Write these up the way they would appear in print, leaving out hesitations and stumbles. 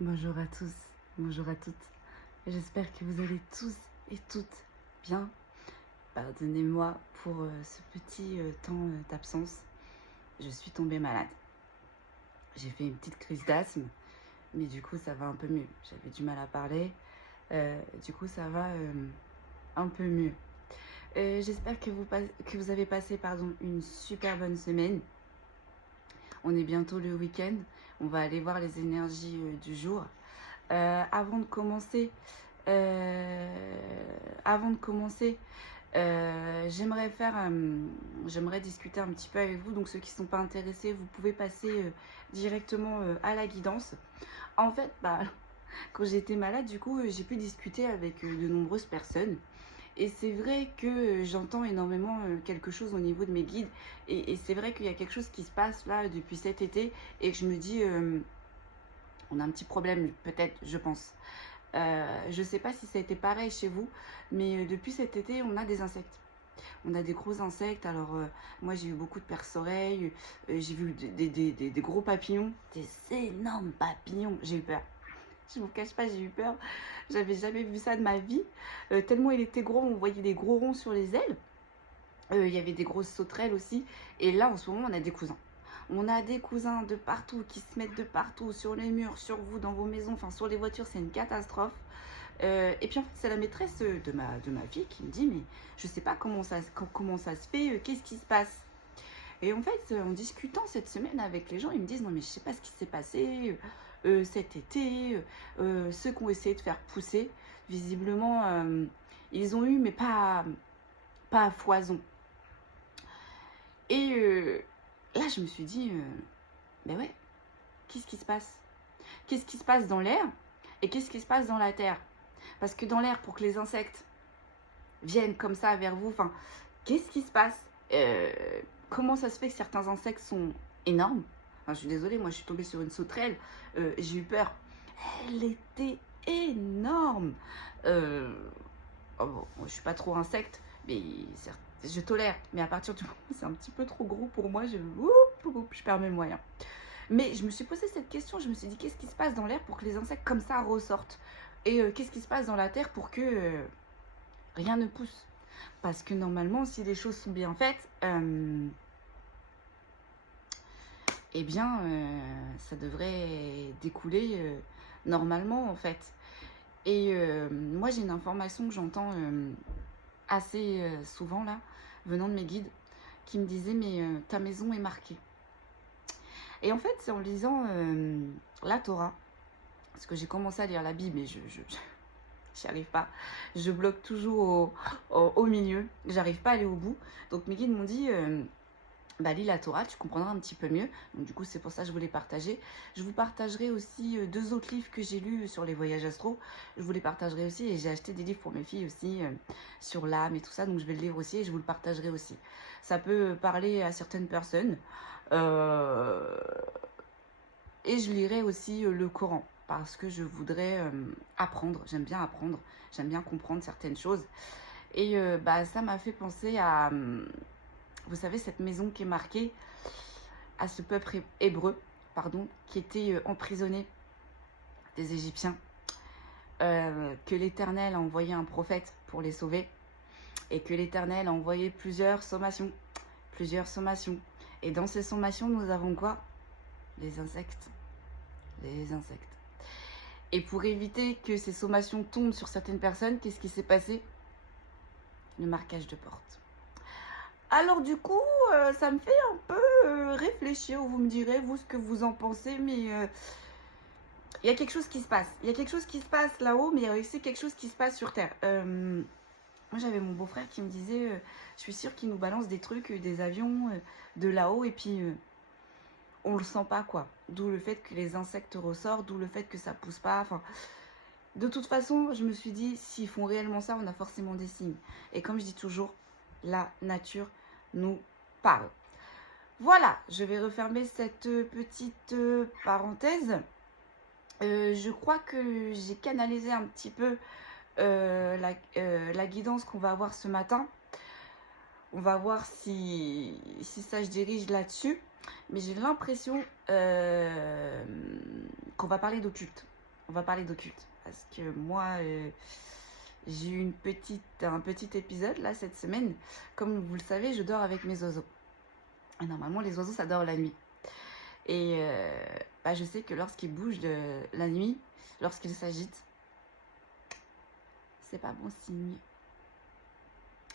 Bonjour à tous, bonjour à toutes. J'espère que vous allez tous et toutes bien. Pardonnez-moi pour ce petit temps d'absence. Je suis tombée malade. J'ai fait une petite crise d'asthme, mais du coup ça va un peu mieux. J'avais du mal à parler, du coup ça va un peu mieux. J'espère que vous avez passé une super bonne semaine. On est bientôt le week-end. On va aller voir les énergies du jour. Avant de commencer, j'aimerais discuter un petit peu avec vous. Donc ceux qui ne sont pas intéressés, vous pouvez passer directement à la guidance. En fait, quand j'étais malade, du coup, j'ai pu discuter avec de nombreuses personnes. Et c'est vrai que j'entends énormément quelque chose au niveau de mes guides. Et c'est vrai qu'il y a quelque chose qui se passe là depuis cet été et que je me dis, on a un petit problème peut-être, je pense. Je ne sais pas si ça a été pareil chez vous, mais depuis cet été, on a des insectes. On a des gros insectes. Alors, moi, j'ai eu beaucoup de perce-oreilles. J'ai vu des gros papillons, des énormes papillons. J'ai eu peur. Je ne vous cache pas, j'ai eu peur. J'avais jamais vu ça de ma vie. Tellement il était gros, on voyait des gros ronds sur les ailes. Il y avait des grosses sauterelles aussi. Et là, en ce moment, on a des cousins. On a des cousins de partout qui se mettent de partout, sur les murs, sur vous, dans vos maisons, enfin sur les voitures, c'est une catastrophe. Et puis en fait, c'est la maîtresse de ma fille qui me dit, mais je sais pas comment ça se fait, qu'est-ce qui se passe? Et en fait, en discutant cette semaine avec les gens, ils me disent, non mais je sais pas ce qui s'est passé cet été, ceux qui ont essayé de faire pousser, visiblement, ils ont eu, mais pas à foison. Et là, je me suis dit, ben ouais, qu'est-ce qui se passe? Qu'est-ce qui se passe dans l'air et qu'est-ce qui se passe dans la terre? Parce que dans l'air, pour que les insectes viennent comme ça vers vous, enfin, qu'est-ce qui se passe? Comment ça se fait que certains insectes sont énormes? Enfin, je suis désolée, moi je suis tombée sur une sauterelle, j'ai eu peur. Elle était énorme. Oh bon, moi, je suis pas trop insecte, mais je tolère. Mais à partir du moment où c'est un petit peu trop gros pour moi, je perds mes moyens. Mais je me suis posé cette question, je me suis dit, qu'est-ce qui se passe dans l'air pour que les insectes comme ça ressortent? Et qu'est-ce qui se passe dans la terre pour que rien ne pousse? Parce que normalement, si les choses sont bien faites, eh bien, ça devrait découler normalement, en fait. Et moi, j'ai une information que j'entends assez souvent, là, venant de mes guides, qui me disait, mais ta maison est marquée. Et en fait, c'est en lisant la Torah, parce que j'ai commencé à lire la Bible, mais j'y arrive pas. Je bloque toujours au milieu, j'arrive pas à aller au bout. Donc mes guides m'ont dit, lis la Torah, tu comprendras un petit peu mieux. Donc du coup, c'est pour ça que je voulais partager. Je vous partagerai aussi 2 autres livres que j'ai lus sur les voyages astro. Je vous les partagerai aussi et j'ai acheté des livres pour mes filles aussi sur l'âme et tout ça. Donc je vais le lire aussi et je vous le partagerai aussi. Ça peut parler à certaines personnes. Et je lirai aussi le Coran parce que je voudrais apprendre. J'aime bien apprendre, j'aime bien comprendre certaines choses. Et ça m'a fait penser à, vous savez, cette maison qui est marquée, à ce peuple hébreu, qui était emprisonné des Égyptiens, que l'Éternel a envoyé un prophète pour les sauver, et que l'Éternel a envoyé plusieurs sommations. Et dans ces sommations, nous avons quoi? Les insectes. Les insectes. Et pour éviter que ces sommations tombent sur certaines personnes, qu'est-ce qui s'est passé? Le marquage de porte. Alors du coup, ça me fait un peu réfléchir. Vous me direz, vous, ce que vous en pensez, mais il y a quelque chose qui se passe. Il y a quelque chose qui se passe là-haut, mais il y a aussi quelque chose qui se passe sur Terre. Moi, j'avais mon beau-frère qui me disait, je suis sûre qu'il nous balance des trucs, des avions de là-haut, et puis on le sent pas, quoi. D'où le fait que les insectes ressortent, d'où le fait que ça pousse pas. Enfin, de toute façon, je me suis dit, s'ils font réellement ça, on a forcément des signes. Et comme je dis toujours, la nature nous parle. Voilà, je vais refermer cette petite parenthèse. Je crois que j'ai canalisé un petit peu la guidance qu'on va avoir ce matin. On va voir si ça se dirige là-dessus. Mais j'ai l'impression qu'on va parler d'occulte. on va parler d'occulte. Parce que moi, j'ai eu un petit épisode là cette semaine. Comme vous le savez, je dors avec mes oiseaux. Et normalement, les oiseaux, ça dort la nuit. Et je sais que lorsqu'ils bougent la nuit, lorsqu'ils s'agitent, c'est pas bon signe.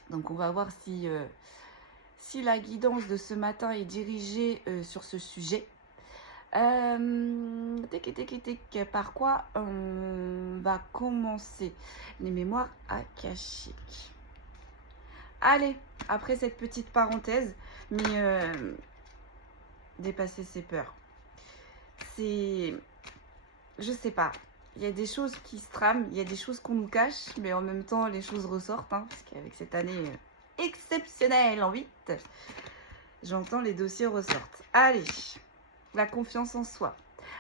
Donc on va voir si la guidance de ce matin est dirigée sur ce sujet. Par quoi on va commencer? Les mémoires akashiques. Allez, après cette petite parenthèse, mais dépasser ses peurs. Je sais pas. Il y a des choses qui se trament, il y a des choses qu'on nous cache, mais en même temps, les choses ressortent, hein, parce qu'avec cette année exceptionnelle en 8, j'entends les dossiers ressortent. Allez, la confiance en soi.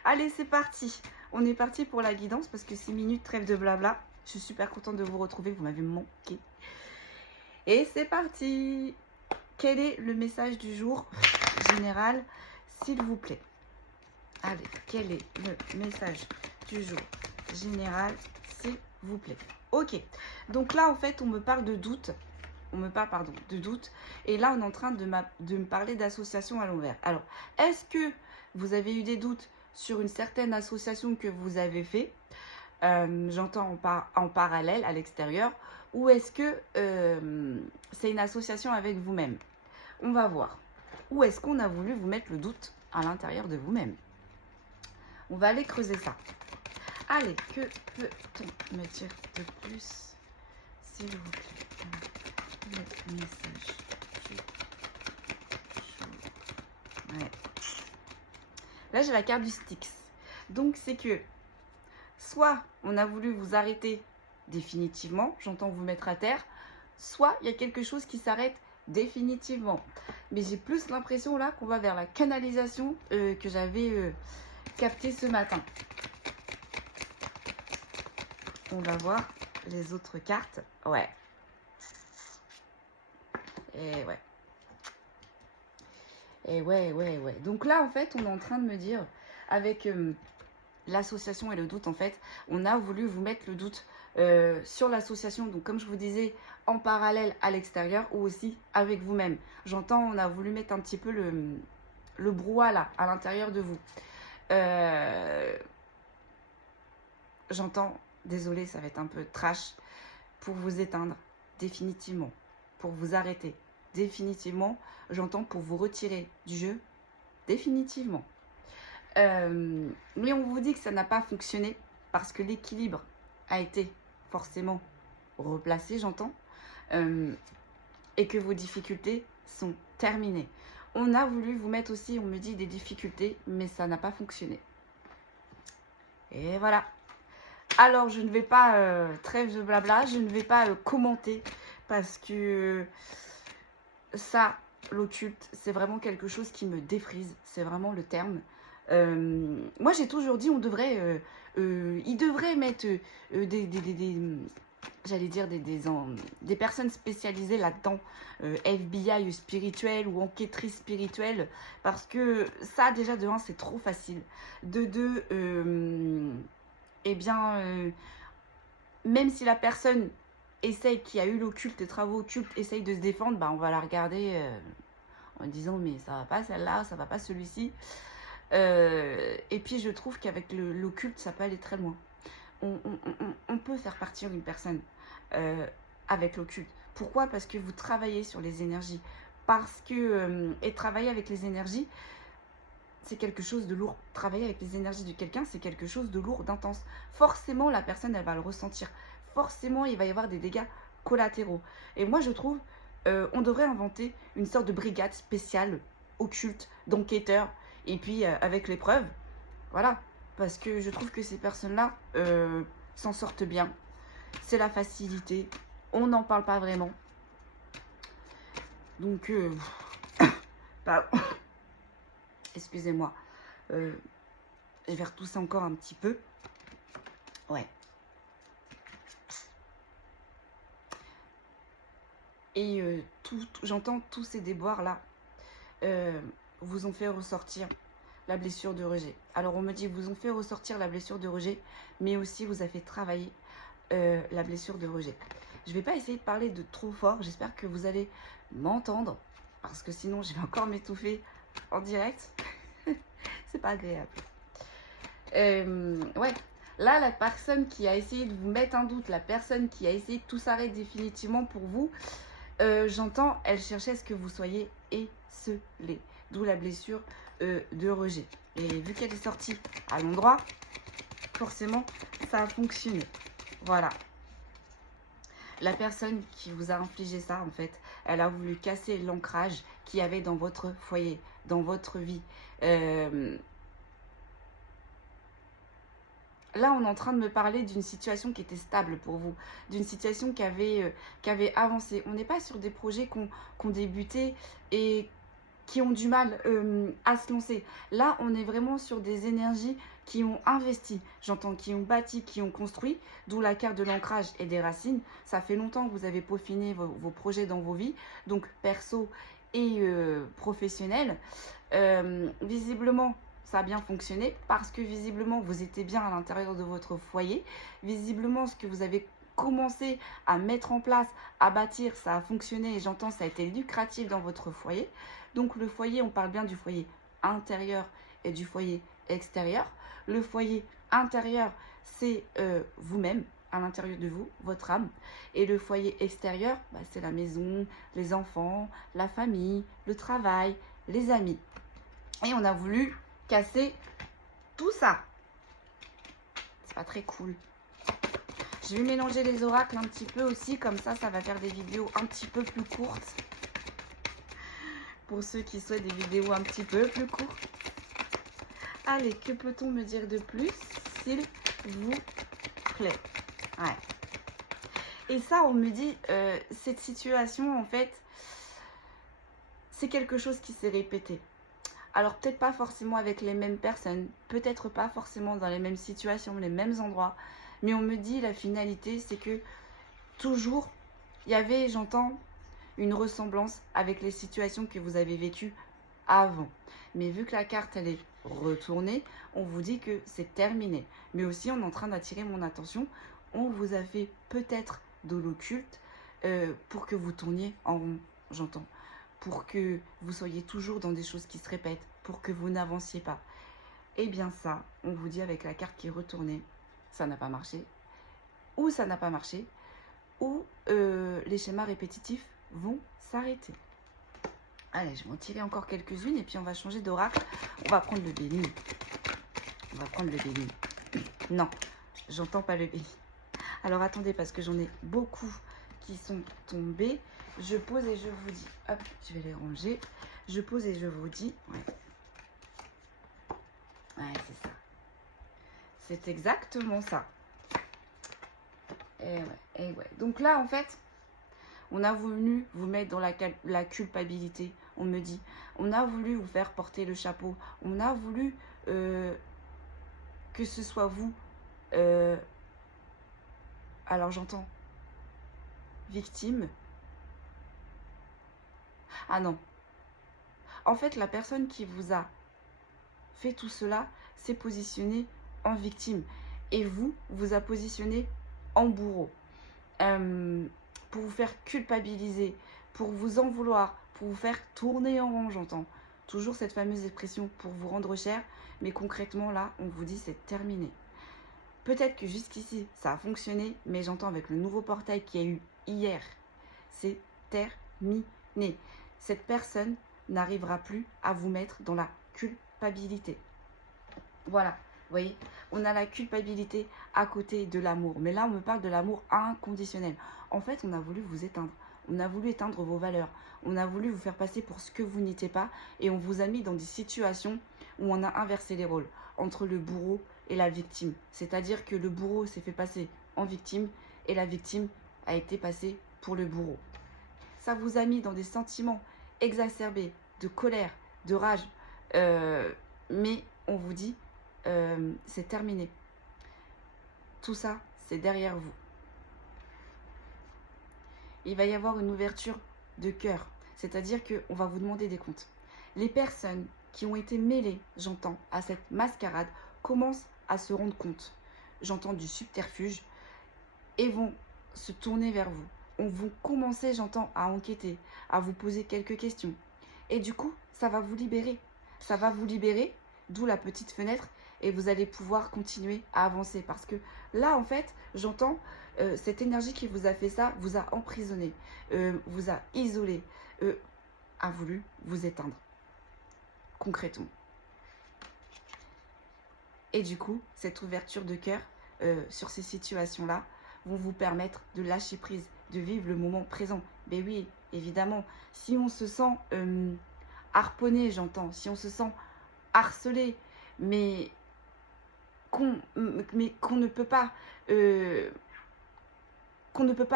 Allez, c'est parti. On est parti pour la guidance, parce que 6 minutes, trêve de blabla. Je suis super contente de vous retrouver, vous m'avez manqué. Et c'est parti. Quel est le message du jour général, s'il vous plaît? Allez, quel est le message du jour général, s'il vous plaît? Ok, donc là, en fait, on me parle de doute. On me parle, pardon, de doute. Et là, on est en train de me parler d'association à l'envers. Alors, est-ce que vous avez eu des doutes sur une certaine association que vous avez fait? J'entends en parallèle, à l'extérieur. Ou est-ce que c'est une association avec vous-même? On va voir. Ou est-ce qu'on a voulu vous mettre le doute à l'intérieur de vous-même? On va aller creuser ça. Allez, que peut-on me dire de plus, s'il vous plaît? Le message du jour. Ouais. Là, j'ai la carte du Styx. Donc, c'est que soit on a voulu vous arrêter définitivement, j'entends vous mettre à terre, soit il y a quelque chose qui s'arrête définitivement. Mais j'ai plus l'impression là qu'on va vers la canalisation que j'avais captée ce matin. On va voir les autres cartes. Ouais. Et ouais. Et ouais. Donc là, en fait, on est en train de me dire, avec l'association et le doute, en fait, on a voulu vous mettre le doute sur l'association. Donc, comme je vous disais, en parallèle à l'extérieur ou aussi avec vous-même. J'entends, on a voulu mettre un petit peu le brouhaha là, à l'intérieur de vous. J'entends, désolé, ça va être un peu trash, pour vous éteindre définitivement, pour vous arrêter définitivement. J'entends pour vous retirer du jeu définitivement. Mais on vous dit que ça n'a pas fonctionné parce que l'équilibre a été forcément replacé, j'entends, et que vos difficultés sont terminées. On a voulu vous mettre aussi, on me dit, des difficultés, mais ça n'a pas fonctionné. Et voilà. Alors, je ne vais pas, trêve de blabla, je ne vais pas commenter parce que ça, l'occulte, c'est vraiment quelque chose qui me défrise, c'est vraiment le terme. Moi, j'ai toujours dit, ils devraient mettre j'allais dire des personnes spécialisées là-dedans, FBI spirituel ou enquêtrice spirituelle, parce que ça, déjà, de un, c'est trop facile. De deux, même si la personne qui a eu l'occulte, les travaux occultes, essaye de se défendre, on va la regarder en disant, mais ça va pas celle-là, ça va pas celui-ci. Et puis je trouve qu'avec l'occulte, ça peut aller très loin. On peut faire partir une personne avec l'occulte. Pourquoi? Parce que vous travaillez sur les énergies. Parce que, et travailler avec les énergies, c'est quelque chose de lourd. Travailler avec les énergies de quelqu'un, c'est quelque chose de lourd, d'intense. Forcément, la personne, elle va le ressentir. Forcément, il va y avoir des dégâts collatéraux. Et moi, je trouve, on devrait inventer une sorte de brigade spéciale, occulte, d'enquêteurs, et puis avec les preuves, voilà. Parce que je trouve que ces personnes-là s'en sortent bien. C'est la facilité. On n'en parle pas vraiment. Donc, pardon. Excusez-moi. Je vais retousser encore un petit peu. Ouais. Et j'entends tous ces déboires-là vous ont fait ressortir la blessure de rejet. Alors on me dit que vous ont fait ressortir la blessure de rejet, mais aussi vous avez fait travailler la blessure de rejet. Je ne vais pas essayer de parler de trop fort, j'espère que vous allez m'entendre, parce que sinon je vais encore m'étouffer en direct. C'est pas agréable. Ouais, là la personne qui a essayé de vous mettre un doute, la personne qui a essayé de tout s'arrêter définitivement pour vous, j'entends, elle cherchait à ce que vous soyez esselé, d'où la blessure de rejet. Et vu qu'elle est sortie à l'endroit, forcément ça a fonctionné. Voilà. La personne qui vous a infligé ça, en fait, elle a voulu casser l'ancrage qu'il y avait dans votre foyer, dans votre vie. Là, on est en train de me parler d'une situation qui était stable pour vous, d'une situation qui avait avancé. On n'est pas sur des projets qu'on débuté et qui ont du mal à se lancer. Là, on est vraiment sur des énergies qui ont investi, j'entends, qui ont bâti, qui ont construit, d'où la carte de l'ancrage et des racines. Ça fait longtemps que vous avez peaufiné vos projets dans vos vies, donc perso et professionnel. Visiblement, ça a bien fonctionné parce que visiblement, vous étiez bien à l'intérieur de votre foyer. Visiblement, ce que vous avez commencé à mettre en place, à bâtir, ça a fonctionné et j'entends, ça a été lucratif dans votre foyer. Donc le foyer, on parle bien du foyer intérieur et du foyer extérieur. Le foyer intérieur, c'est vous-même, à l'intérieur de vous, votre âme. Et le foyer extérieur, bah, c'est la maison, les enfants, la famille, le travail, les amis. Et on a voulu casser tout ça. C'est pas très cool. Je vais mélanger les oracles un petit peu aussi, comme ça va faire des vidéos un petit peu plus courtes. Pour ceux qui souhaitent des vidéos un petit peu plus courtes. Allez, que peut-on me dire de plus, s'il vous plaît? Ouais. Et ça, on me dit, cette situation, en fait, c'est quelque chose qui s'est répété. Alors, peut-être pas forcément avec les mêmes personnes, peut-être pas forcément dans les mêmes situations, les mêmes endroits, mais on me dit, la finalité, c'est que toujours, il y avait, j'entends, une ressemblance avec les situations que vous avez vécues avant. Mais vu que la carte, elle est retournée, on vous dit que c'est terminé. Mais aussi, on est en train d'attirer mon attention. On vous a fait peut-être de l'occulte pour que vous tourniez en rond, j'entends. Pour que vous soyez toujours dans des choses qui se répètent, pour que vous n'avanciez pas. Eh bien ça, on vous dit avec la carte qui est retournée, ça n'a pas marché. Ou ça n'a pas marché, ou les schémas répétitifs vont s'arrêter. Allez, je vais en tirer encore quelques-unes et puis on va changer d'oracle. On va prendre le béni. On va prendre le béni. Non, j'entends pas le béni. Alors attendez, parce que j'en ai beaucoup qui sont tombés. Je pose et je vous dis. Hop, je vais les ranger. Je pose et je vous dis. Ouais, ouais, c'est ça. C'est exactement ça. Et ouais. Donc là, en fait, on a voulu vous mettre dans la culpabilité, on me dit. On a voulu vous faire porter le chapeau. On a voulu que ce soit vous. Alors j'entends. Victime. Ah non. En fait, la personne qui vous a fait tout cela s'est positionnée en victime. Et vous a positionné en bourreau. Pour vous faire culpabiliser, pour vous en vouloir, pour vous faire tourner en rond, j'entends. Toujours cette fameuse expression pour vous rendre cher, mais concrètement là, on vous dit c'est terminé. Peut-être que jusqu'ici, ça a fonctionné, mais j'entends avec le nouveau portail qu'il y a eu hier, c'est terminé. Cette personne n'arrivera plus à vous mettre dans la culpabilité. Voilà, vous voyez, on a la culpabilité à côté de l'amour. Mais là, on me parle de l'amour inconditionnel. En fait, on a voulu vous éteindre. On a voulu éteindre vos valeurs. On a voulu vous faire passer pour ce que vous n'étiez pas. Et on vous a mis dans des situations où on a inversé les rôles entre le bourreau et la victime. C'est-à-dire que le bourreau s'est fait passer en victime et la victime a été passée pour le bourreau. Ça vous a mis dans des sentiments exacerbés de colère, de rage. Mais on vous dit, c'est terminé. Tout ça, c'est derrière vous. Il va y avoir une ouverture de cœur. C'est-à-dire qu'on va vous demander des comptes. Les personnes qui ont été mêlés, j'entends, à cette mascarade, commencent à se rendre compte, j'entends, du subterfuge, et vont se tourner vers vous. On va commencer, j'entends, à enquêter, à vous poser quelques questions. Et du coup, ça va vous libérer. Ça va vous libérer, d'où la petite fenêtre, et vous allez pouvoir continuer à avancer. Parce que là, en fait, j'entends, cette énergie qui vous a fait ça, vous a emprisonné, vous a isolé, a voulu vous éteindre, concrètement. Et du coup, cette ouverture de cœur sur ces situations-là vont vous permettre de lâcher prise, de vivre le moment présent. Mais oui, évidemment, si on se sent harponné, j'entends, si on se sent harcelé, mais qu'on ne peut pas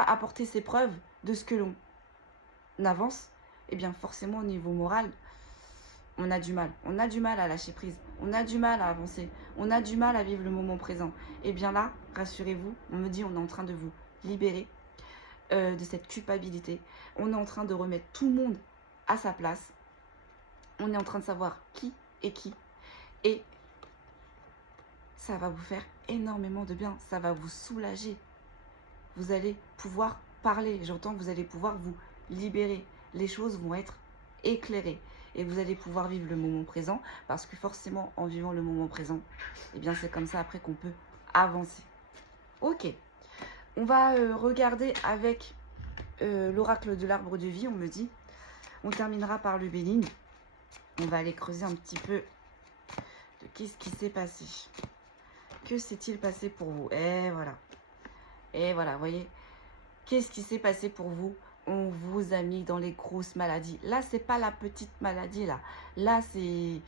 apporter ses preuves de ce que l'on avance, eh bien forcément au niveau moral, on a du mal. On a du mal à lâcher prise. On a du mal à avancer. On a du mal à vivre le moment présent. Et bien là, rassurez-vous, on me dit on est en train de vous libérer de cette culpabilité. On est en train de remettre tout le monde à sa place. On est en train de savoir qui est qui. Et ça va vous faire énormément de bien. Ça va vous soulager. Vous allez pouvoir parler. J'entends que vous allez pouvoir vous libérer. Les choses vont être éclairées. Et vous allez pouvoir vivre le moment présent. Parce que forcément, en vivant le moment présent, eh bien c'est comme ça après qu'on peut avancer. Ok. On va regarder avec l'oracle de l'arbre de vie, on me dit. On terminera par le Béline. On va aller creuser un petit peu de qu'est-ce qui s'est passé. Que s'est-il passé pour vous? Et voilà. Et voilà, vous voyez. Qu'est-ce qui s'est passé pour vous? On vous a mis dans les grosses maladies. Là, c'est pas la petite maladie, là. Là, c'est...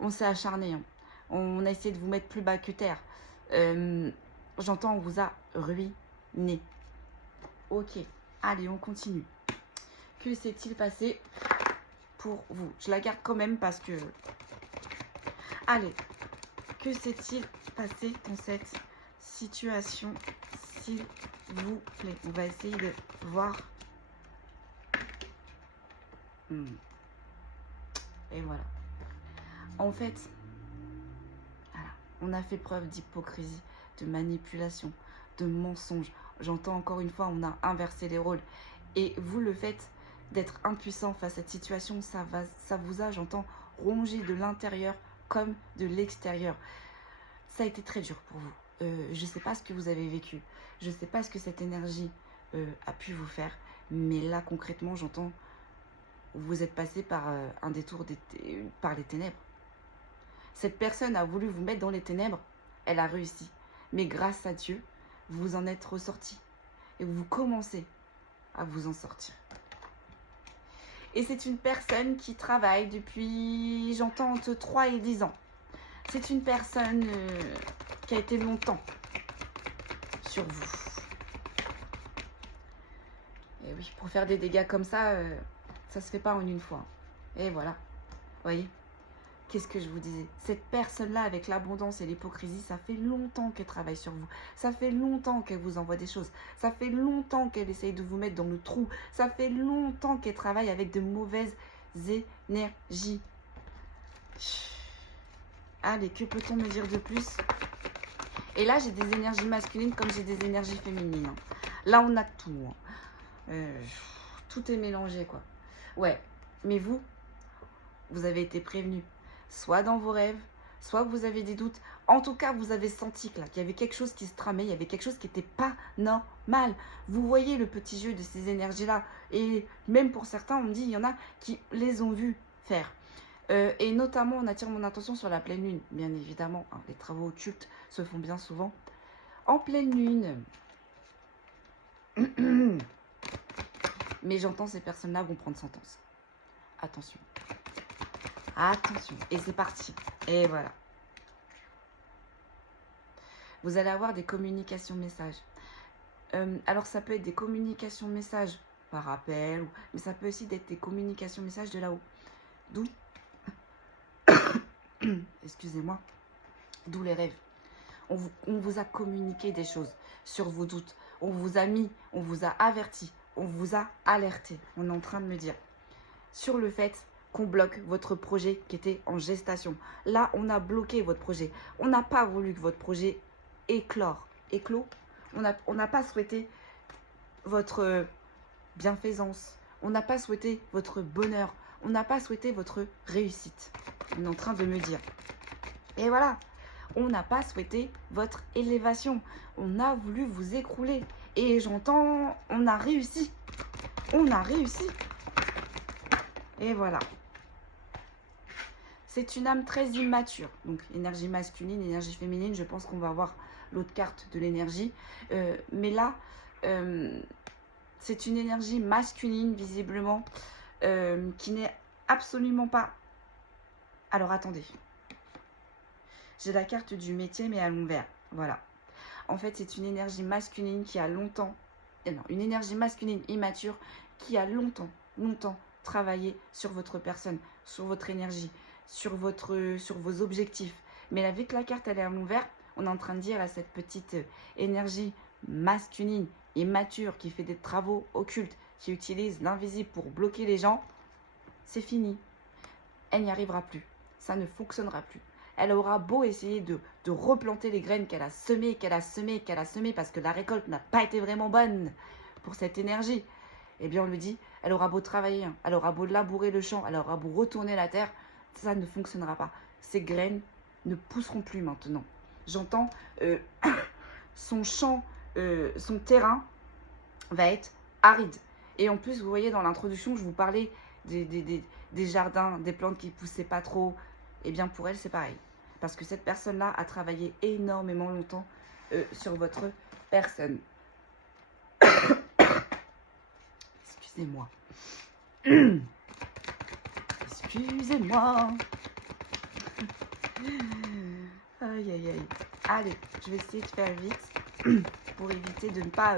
On s'est acharné. Hein. On a essayé de vous mettre plus bas que terre. J'entends, on vous a ruiné. Ok. Allez, on continue. Que s'est-il passé pour vous? Je la garde quand même parce que... Allez. Que s'est-il passé dans cette situation, s'il vous plaît? On va essayer de voir. Et voilà. En fait, voilà, on a fait preuve d'hypocrisie, de manipulation, de mensonge. J'entends encore une fois, on a inversé les rôles. Et vous, le fait d'être impuissant face à cette situation, ça vous a, j'entends, rongé de l'intérieur comme de l'extérieur. Ça a été très dur pour vous. Je ne sais pas ce que vous avez vécu. Je ne sais pas ce que cette énergie a pu vous faire. Mais là, concrètement, j'entends, vous êtes passé par un détour par les ténèbres. Cette personne a voulu vous mettre dans les ténèbres. Elle a réussi. Mais grâce à Dieu, vous en êtes ressorti. Et vous commencez à vous en sortir. Et c'est une personne qui travaille depuis, j'entends, entre 3 et 10 ans. C'est une personne qui a été longtemps sur vous. Et oui, pour faire des dégâts comme ça, ça se fait pas en une fois. Et voilà. Vous voyez? Qu'est-ce que je vous disais? Cette personne-là, avec l'abondance et l'hypocrisie, ça fait longtemps qu'elle travaille sur vous. Ça fait longtemps qu'elle vous envoie des choses. Ça fait longtemps qu'elle essaye de vous mettre dans le trou. Ça fait longtemps qu'elle travaille avec de mauvaises énergies. Allez, que peut-on me dire de plus? Et là, j'ai des énergies masculines comme j'ai des énergies féminines. Là, on a tout. Tout est mélangé, quoi. Ouais, mais vous avez été prévenu. Soit dans vos rêves, soit vous avez des doutes. En tout cas, vous avez senti qu'il y avait quelque chose qui se tramait, il y avait quelque chose qui n'était pas normal. Vous voyez le petit jeu de ces énergies-là. Et même pour certains, on me dit, il y en a qui les ont vus faire. Et notamment, on attire mon attention sur la pleine lune. Bien évidemment, hein, les travaux occultes se font bien souvent. En pleine lune. Mais j'entends ces personnes-là vont prendre sentence. Attention. Attention. Et c'est parti. Et voilà. Vous allez avoir des communications messages. Alors, ça peut être des communications messages par appel. Mais ça peut aussi être des communications messages de là-haut. D'où excusez-moi, d'où les rêves. On vous a communiqué des choses sur vos doutes. On vous a averti, on vous a alerté. On est en train de me dire sur le fait qu'on bloque votre projet qui était en gestation. Là, on a bloqué votre projet. On n'a pas voulu que votre projet éclot. On n'a pas souhaité votre bienfaisance. On n'a pas souhaité votre bonheur. On n'a pas souhaité votre réussite. On est en train de me dire. Et voilà, on n'a pas souhaité votre élévation. On a voulu vous écrouler. Et j'entends, on a réussi. On a réussi. Et voilà. C'est une âme très immature. Donc, énergie masculine, énergie féminine. Je pense qu'on va voir l'autre carte de l'énergie. Mais là, c'est une énergie masculine, visiblement, qui n'est absolument pas... Alors, attendez. J'ai la carte du métier, mais à l'envers. Voilà. En fait, c'est une énergie masculine qui a longtemps... Non, une énergie masculine immature qui a longtemps travaillé sur votre personne, sur votre énergie, sur vos objectifs. Mais là, vu que la carte, elle est à l'envers, on est en train de dire à cette petite énergie masculine immature qui fait des travaux occultes, qui utilise l'invisible pour bloquer les gens, c'est fini. Elle n'y arrivera plus. Ça ne fonctionnera plus. Elle aura beau essayer de replanter les graines qu'elle a semées, parce que la récolte n'a pas été vraiment bonne pour cette énergie. Eh bien, on lui dit, elle aura beau travailler, hein, elle aura beau labourer le champ, elle aura beau retourner la terre, ça ne fonctionnera pas. Ces graines ne pousseront plus maintenant. J'entends son champ, son terrain va être aride. Et en plus, vous voyez, dans l'introduction, je vous parlais des jardins, des plantes qui ne poussaient pas trop. Eh bien, pour elle, c'est pareil. Parce que cette personne-là a travaillé énormément longtemps sur votre personne. Excusez-moi. Excusez-moi. Aïe, aïe, aïe. Allez, je vais essayer de faire vite pour éviter de ne pas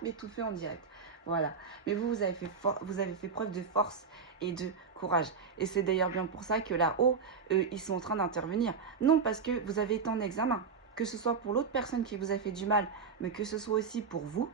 m'étouffer en direct. Voilà. Mais vous avez fait preuve de force et de courage. Et c'est d'ailleurs bien pour ça que là-haut, ils sont en train d'intervenir. Non parce que vous avez été en examen, que ce soit pour l'autre personne qui vous a fait du mal, mais que ce soit aussi pour vous.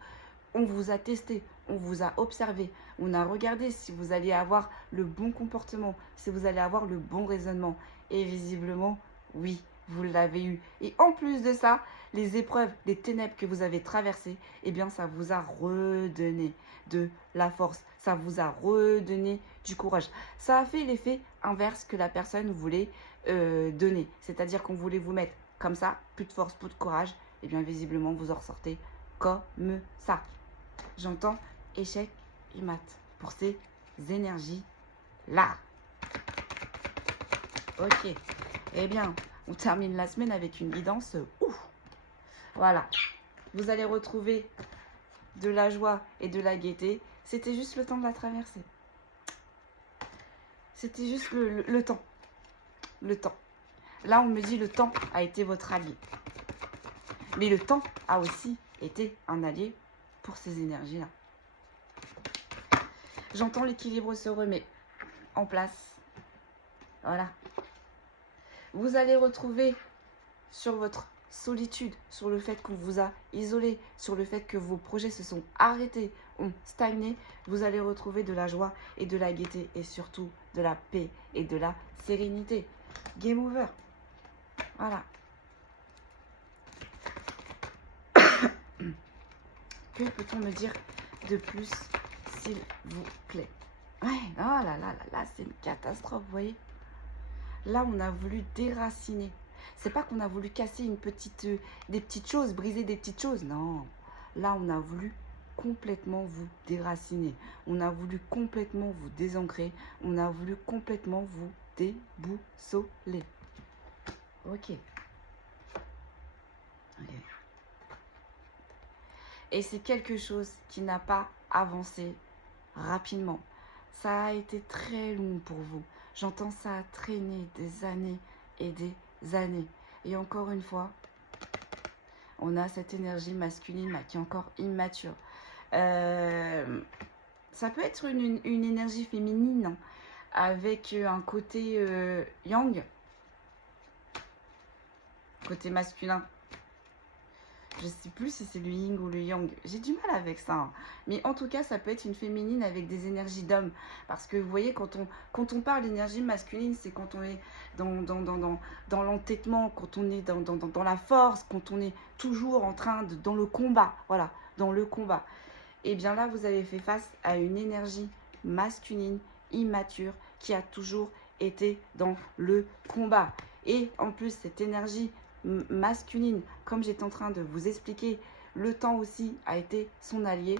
On vous a testé, on vous a observé, on a regardé si vous alliez avoir le bon comportement, si vous allez avoir le bon raisonnement. Et visiblement, oui, vous l'avez eu. Et en plus de ça, les épreuves, les ténèbres que vous avez traversées, eh bien, ça vous a redonné de la force. Ça vous a redonné du courage. Ça a fait l'effet inverse que la personne voulait donner. C'est-à-dire qu'on voulait vous mettre comme ça, plus de force, plus de courage. Eh bien, visiblement, vous en ressortez comme ça. J'entends échec et mat pour ces énergies-là. Ok. Eh bien, on termine la semaine avec une guidance. Ouf. Voilà. Vous allez retrouver de la joie et de la gaieté. C'était juste le temps de la traverser. C'était juste le temps. Le temps. Là, on me dit le temps a été votre allié. Mais le temps a aussi été un allié pour ces énergies-là. J'entends l'équilibre se remet en place. Voilà. Vous allez retrouver sur votre solitude, sur le fait qu'on vous a isolé, sur le fait que vos projets se sont arrêtés, ont stagné, vous allez retrouver de la joie et de la gaieté et surtout de la paix et de la sérénité. Game over. Voilà. Que peut-on me dire de plus, s'il vous plaît? Ouais, oh là là là là, c'est une catastrophe, vous voyez. Là, on a voulu déraciner. C'est pas qu'on a voulu casser des petites choses, briser des petites choses. Non. Là, on a voulu complètement vous déraciner. On a voulu complètement vous désancrer. On a voulu complètement vous déboussoler. Ok. Et c'est quelque chose qui n'a pas avancé rapidement. Ça a été très long pour vous. J'entends ça traîner des années et des années. Et encore une fois, on a cette énergie masculine là, qui est encore immature. Ça peut être une énergie féminine hein, avec un côté yang, côté masculin. Je sais plus si c'est le yin ou le yang. J'ai du mal avec ça, hein. Mais en tout cas, ça peut être une féminine avec des énergies d'homme. Parce que vous voyez, quand on parle d'énergie masculine, c'est quand on est dans l'entêtement, quand on est dans la force, quand on est toujours en train de... dans le combat. Voilà, dans le combat. Et bien là, vous avez fait face à une énergie masculine, immature, qui a toujours été dans le combat. Et en plus, cette énergie masculine, comme j'étais en train de vous expliquer, le temps aussi a été son allié.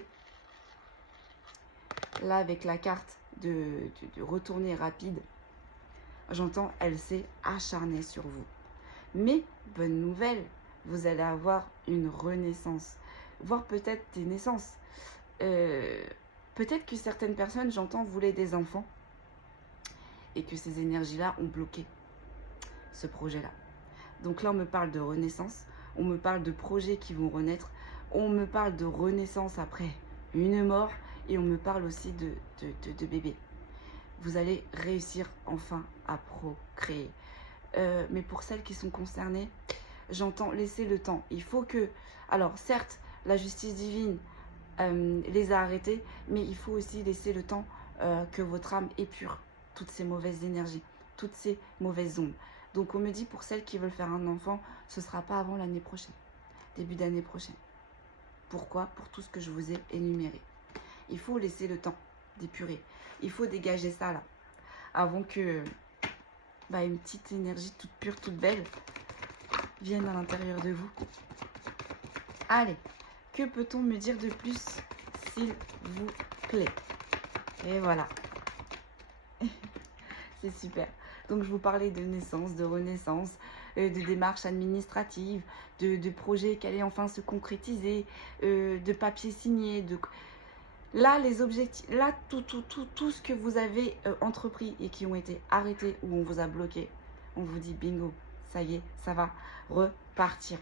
Là, avec la carte de retourner rapide, j'entends, elle s'est acharnée sur vous. Mais, bonne nouvelle, vous allez avoir une renaissance, voire peut-être des naissances. Peut-être que certaines personnes, j'entends, voulaient des enfants et que ces énergies-là ont bloqué ce projet-là. Donc là, on me parle de renaissance, on me parle de projets qui vont renaître, on me parle de renaissance après une mort et on me parle aussi de bébés. Vous allez réussir enfin à procréer. Mais pour celles qui sont concernées, j'entends laisser le temps. Il faut que... Alors certes, la justice divine les a arrêtés, mais il faut aussi laisser le temps que votre âme épure toutes ces mauvaises énergies, toutes ces mauvaises ondes. Donc on me dit pour celles qui veulent faire un enfant, ce ne sera pas avant l'année prochaine, début d'année prochaine. Pourquoi? Pour tout ce que je vous ai énuméré. Il faut laisser le temps d'épurer. Il faut dégager ça là, avant que une petite énergie toute pure, toute belle vienne à l'intérieur de vous. Allez, que peut-on me dire de plus, s'il vous plaît? Et voilà. C'est super. Donc, je vous parlais de naissance, de renaissance, de démarches administratives, de projets qui allaient enfin se concrétiser, de papiers signés. Là, les objectifs, là, tout ce que vous avez entrepris et qui ont été arrêtés ou on vous a bloqué, on vous dit bingo, ça y est, ça va repartir.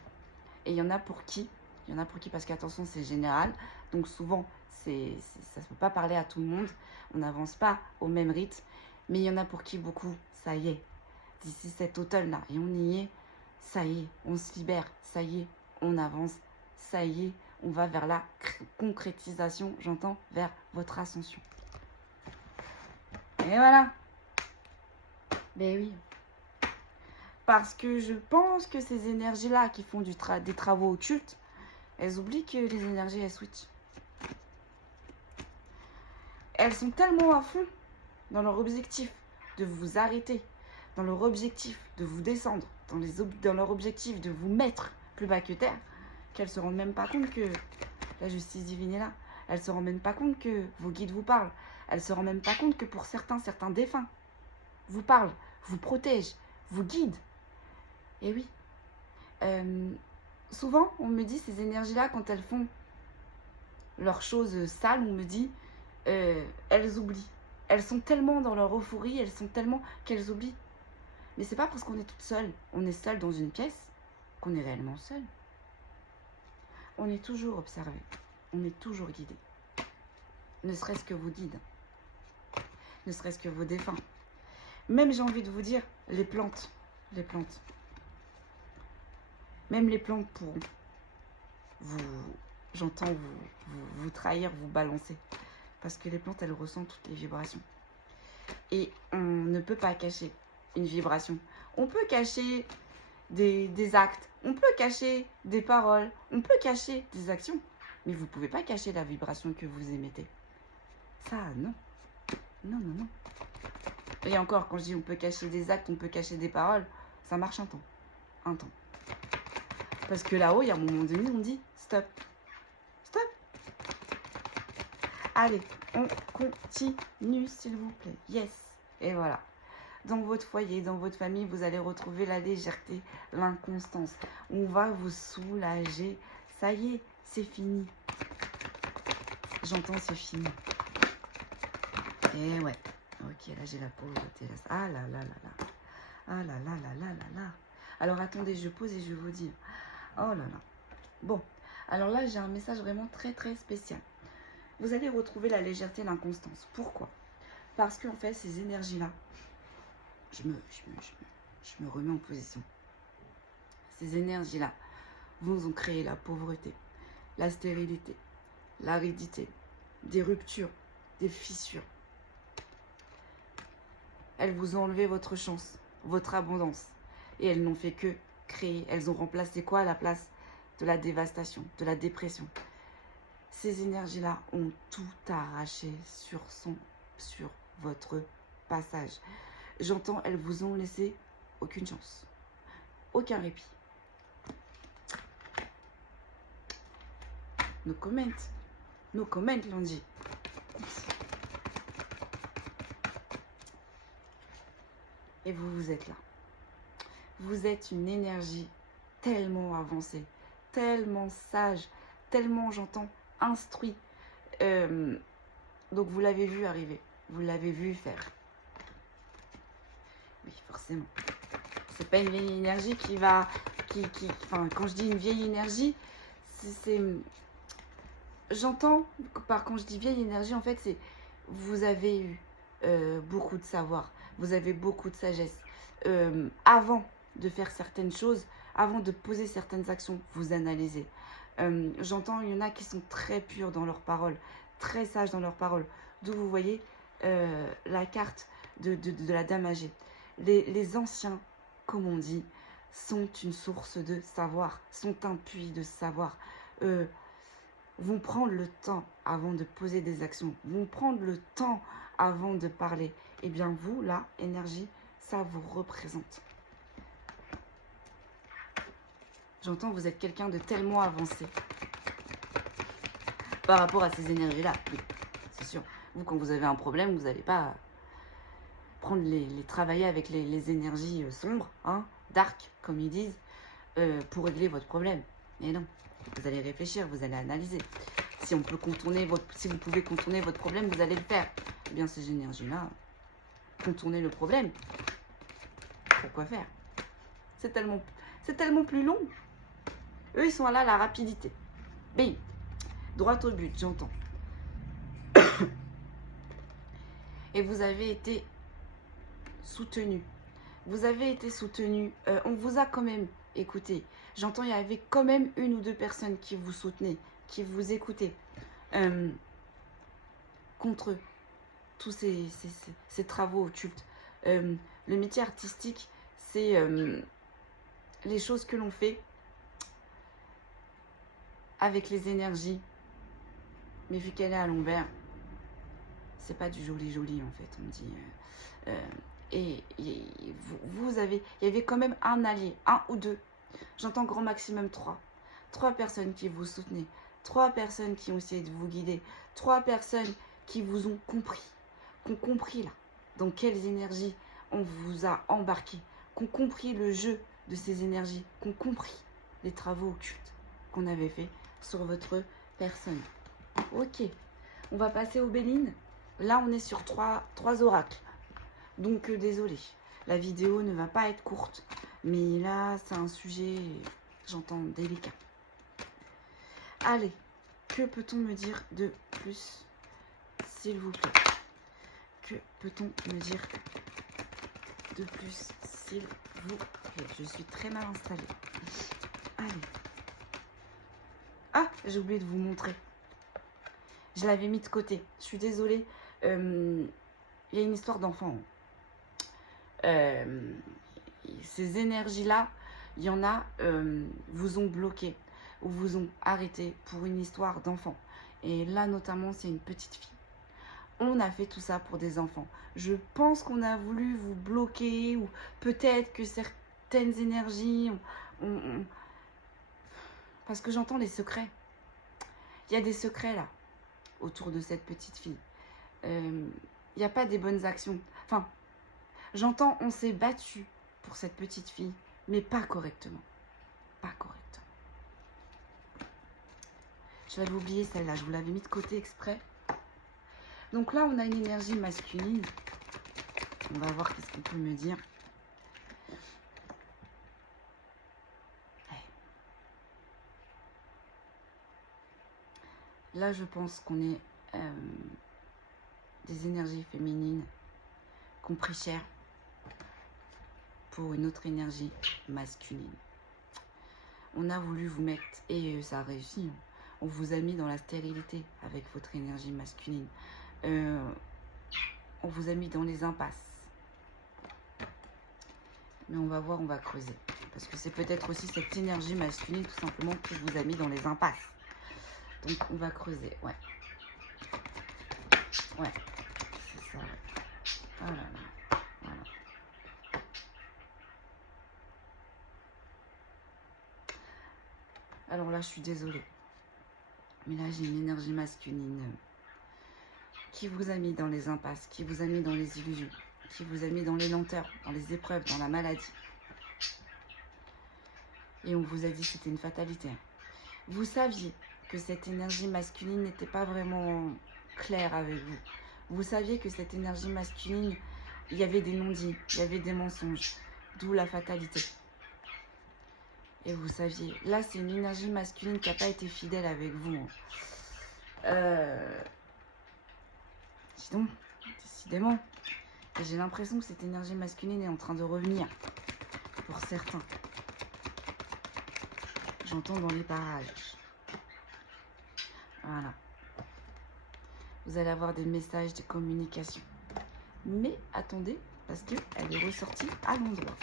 Et il y en a pour qui? Il y en a pour qui, parce qu'attention, c'est général. Donc, souvent, ça ne peut pas parler à tout le monde. On n'avance pas au même rythme. Mais il y en a pour qui beaucoup, ça y est, d'ici cet automne-là, et on y est, ça y est, on se libère, ça y est, on avance, ça y est, on va vers la concrétisation, j'entends, vers votre ascension. Et voilà. Ben oui. Parce que je pense que ces énergies-là qui font des travaux occultes, elles oublient que les énergies, elles switchent. Elles sont tellement à fond dans leur objectif de vous arrêter, dans leur objectif de vous descendre, dans leur objectif de vous mettre plus bas que terre, qu'elles ne se rendent même pas compte que la justice divine est là. Elles ne se rendent même pas compte que vos guides vous parlent. Elles ne se rendent même pas compte que pour certains défunts vous parlent, vous protègent, vous guident. Et oui. Souvent, on me dit, ces énergies-là, quand elles font leurs choses sales, on me dit, elles oublient. Elles sont tellement dans leur euphorie, elles sont tellement qu'elles oublient. Mais c'est pas parce qu'on est toute seule, on est seule dans une pièce, qu'on est réellement seul. On est toujours observé, on est toujours guidé. Ne serait-ce que vos guides, ne serait-ce que vos défunts. Même, j'ai envie de vous dire, les plantes. Même les plantes pourront j'entends vous trahir, vous balancer. Parce que les plantes, elles ressentent toutes les vibrations. Et on ne peut pas cacher une vibration. On peut cacher des actes, on peut cacher des paroles, on peut cacher des actions. Mais vous ne pouvez pas cacher la vibration que vous émettez. Ça, non. Non. Et encore, quand je dis on peut cacher des actes, on peut cacher des paroles, ça marche un temps. Parce que là-haut, il y a un moment donné, on dit stop. Allez, on continue, s'il vous plaît. Yes. Et voilà. Dans votre foyer, dans votre famille, vous allez retrouver la légèreté, l'inconstance. On va vous soulager. Ça y est, c'est fini. J'entends c'est fini. Et ouais. Ok, là j'ai la pause. Ah là là là là. Ah là là là là là là. Alors attendez, je pose et je vous dis. Oh là là. Bon. Alors là, j'ai un message vraiment très très spécial. Vous allez retrouver la légèreté et l'inconstance. Pourquoi? Parce qu'en fait, ces énergies-là, je me remets en position. Ces énergies-là vous ont créé la pauvreté, la stérilité, l'aridité, des ruptures, des fissures. Elles vous ont enlevé votre chance, votre abondance. Et elles n'ont fait que créer. Elles ont remplacé quoi à la place de la dévastation, de la dépression? Ces énergies-là ont tout arraché sur votre passage. J'entends, elles vous ont laissé aucune chance, aucun répit. No comment, l'on dit. Et vous êtes là. Vous êtes une énergie tellement avancée, tellement sage, tellement, j'entends, instruit. Donc vous l'avez vu arriver, vous l'avez vu faire. Oui, forcément. C'est pas une vieille énergie qui va... Enfin, quand je dis une vieille énergie, c'est... J'entends, quand je dis vieille énergie, en fait, c'est... Vous avez eu beaucoup de savoir, vous avez beaucoup de sagesse. Avant de faire certaines choses, avant de poser certaines actions, vous analysez. J'entends, il y en a qui sont très purs dans leurs paroles, très sages dans leurs paroles. D'où vous voyez la carte de la dame âgée. Les anciens, comme on dit, sont une source de savoir, sont un puits de savoir. Vont prendre le temps avant de poser des actions, vont prendre le temps avant de parler. Eh bien vous, là, énergie, ça vous représente. J'entends, vous êtes quelqu'un de tellement avancé par rapport à ces énergies-là. Oui, c'est sûr. Vous, quand vous avez un problème, vous n'allez pas prendre les travailler avec les énergies sombres, hein, dark, comme ils disent, pour régler votre problème. Mais non, vous allez réfléchir, vous allez analyser. Si vous pouvez contourner votre problème, vous allez le faire. Eh bien, ces énergies-là, contourner le problème, pourquoi faire? C'est tellement plus long. Eux, ils sont là, la rapidité. Bim, droit au but, j'entends. Et vous avez été soutenu. Vous avez été soutenu. On vous a quand même écouté. J'entends, il y avait quand même une ou deux personnes qui vous soutenaient, qui vous écoutaient. Contre tous ces travaux occultes. Le métier artistique, c'est les choses que l'on fait avec les énergies. Mais vu qu'elle est à l'envers, c'est pas du joli en fait, on dit. Et il y avait quand même un allié, un ou deux. J'entends grand maximum 3. 3 personnes qui vous soutenaient. 3 personnes qui ont essayé de vous guider. 3 personnes qui vous ont compris. Qui ont compris là, dans quelles énergies on vous a embarqué. Qui ont compris le jeu de ces énergies. Qui ont compris les travaux occultes qu'on avait fait sur votre personne. Ok, on va passer aux Bélines. Là, on est sur 3 oracles. Donc, désolé, la vidéo ne va pas être courte. Mais là, c'est un sujet, j'entends, délicat. Allez, que peut-on me dire de plus, s'il vous plaît? Que peut-on me dire de plus, s'il vous plaît? Je suis très mal installée. Allez. Ah, j'ai oublié de vous montrer. Je l'avais mis de côté. Je suis désolée. Il y a une histoire d'enfant. Ces énergies-là, il y en a, vous ont bloqué ou vous ont arrêté pour une histoire d'enfant. Et là, notamment, c'est une petite fille. On a fait tout ça pour des enfants. Je pense qu'on a voulu vous bloquer ou peut-être que certaines énergies... Parce que j'entends les secrets. Il y a des secrets là, autour de cette petite fille. Il n'y a pas des bonnes actions. Enfin, j'entends, on s'est battu pour cette petite fille, mais pas correctement. Pas correctement. Je l'avais oublié celle-là, je vous l'avais mis de côté exprès. Donc là, on a une énergie masculine. On va voir qu'est-ce qu'on peut me dire. Là, je pense qu'on est des énergies féminines qu'on pris cher pour une autre énergie masculine. On a voulu vous mettre, et ça a réussi, hein. On vous a mis dans la stérilité avec votre énergie masculine. On vous a mis dans les impasses. Mais on va voir, on va creuser. Parce que c'est peut-être aussi cette énergie masculine tout simplement qui vous a mis dans les impasses. Donc on va creuser, ouais. Ouais, c'est ça, ouais. Oh là là, voilà. Alors là, je suis désolée. Mais là, j'ai une énergie masculine qui vous a mis dans les impasses, qui vous a mis dans les illusions, qui vous a mis dans les lenteurs, dans les épreuves, dans la maladie. Et on vous a dit que c'était une fatalité. Vous saviez que cette énergie masculine n'était pas vraiment claire avec vous. Vous saviez que cette énergie masculine, il y avait des non-dits, il y avait des mensonges, d'où la fatalité. Et vous saviez, là c'est une énergie masculine qui n'a pas été fidèle avec vous. Dis donc, décidément. Et j'ai l'impression que cette énergie masculine est en train de revenir, pour certains. J'entends dans les parages. Voilà. Vous allez avoir des messages, des communications. Mais attendez, parce qu'elle est ressortie à l'endroit.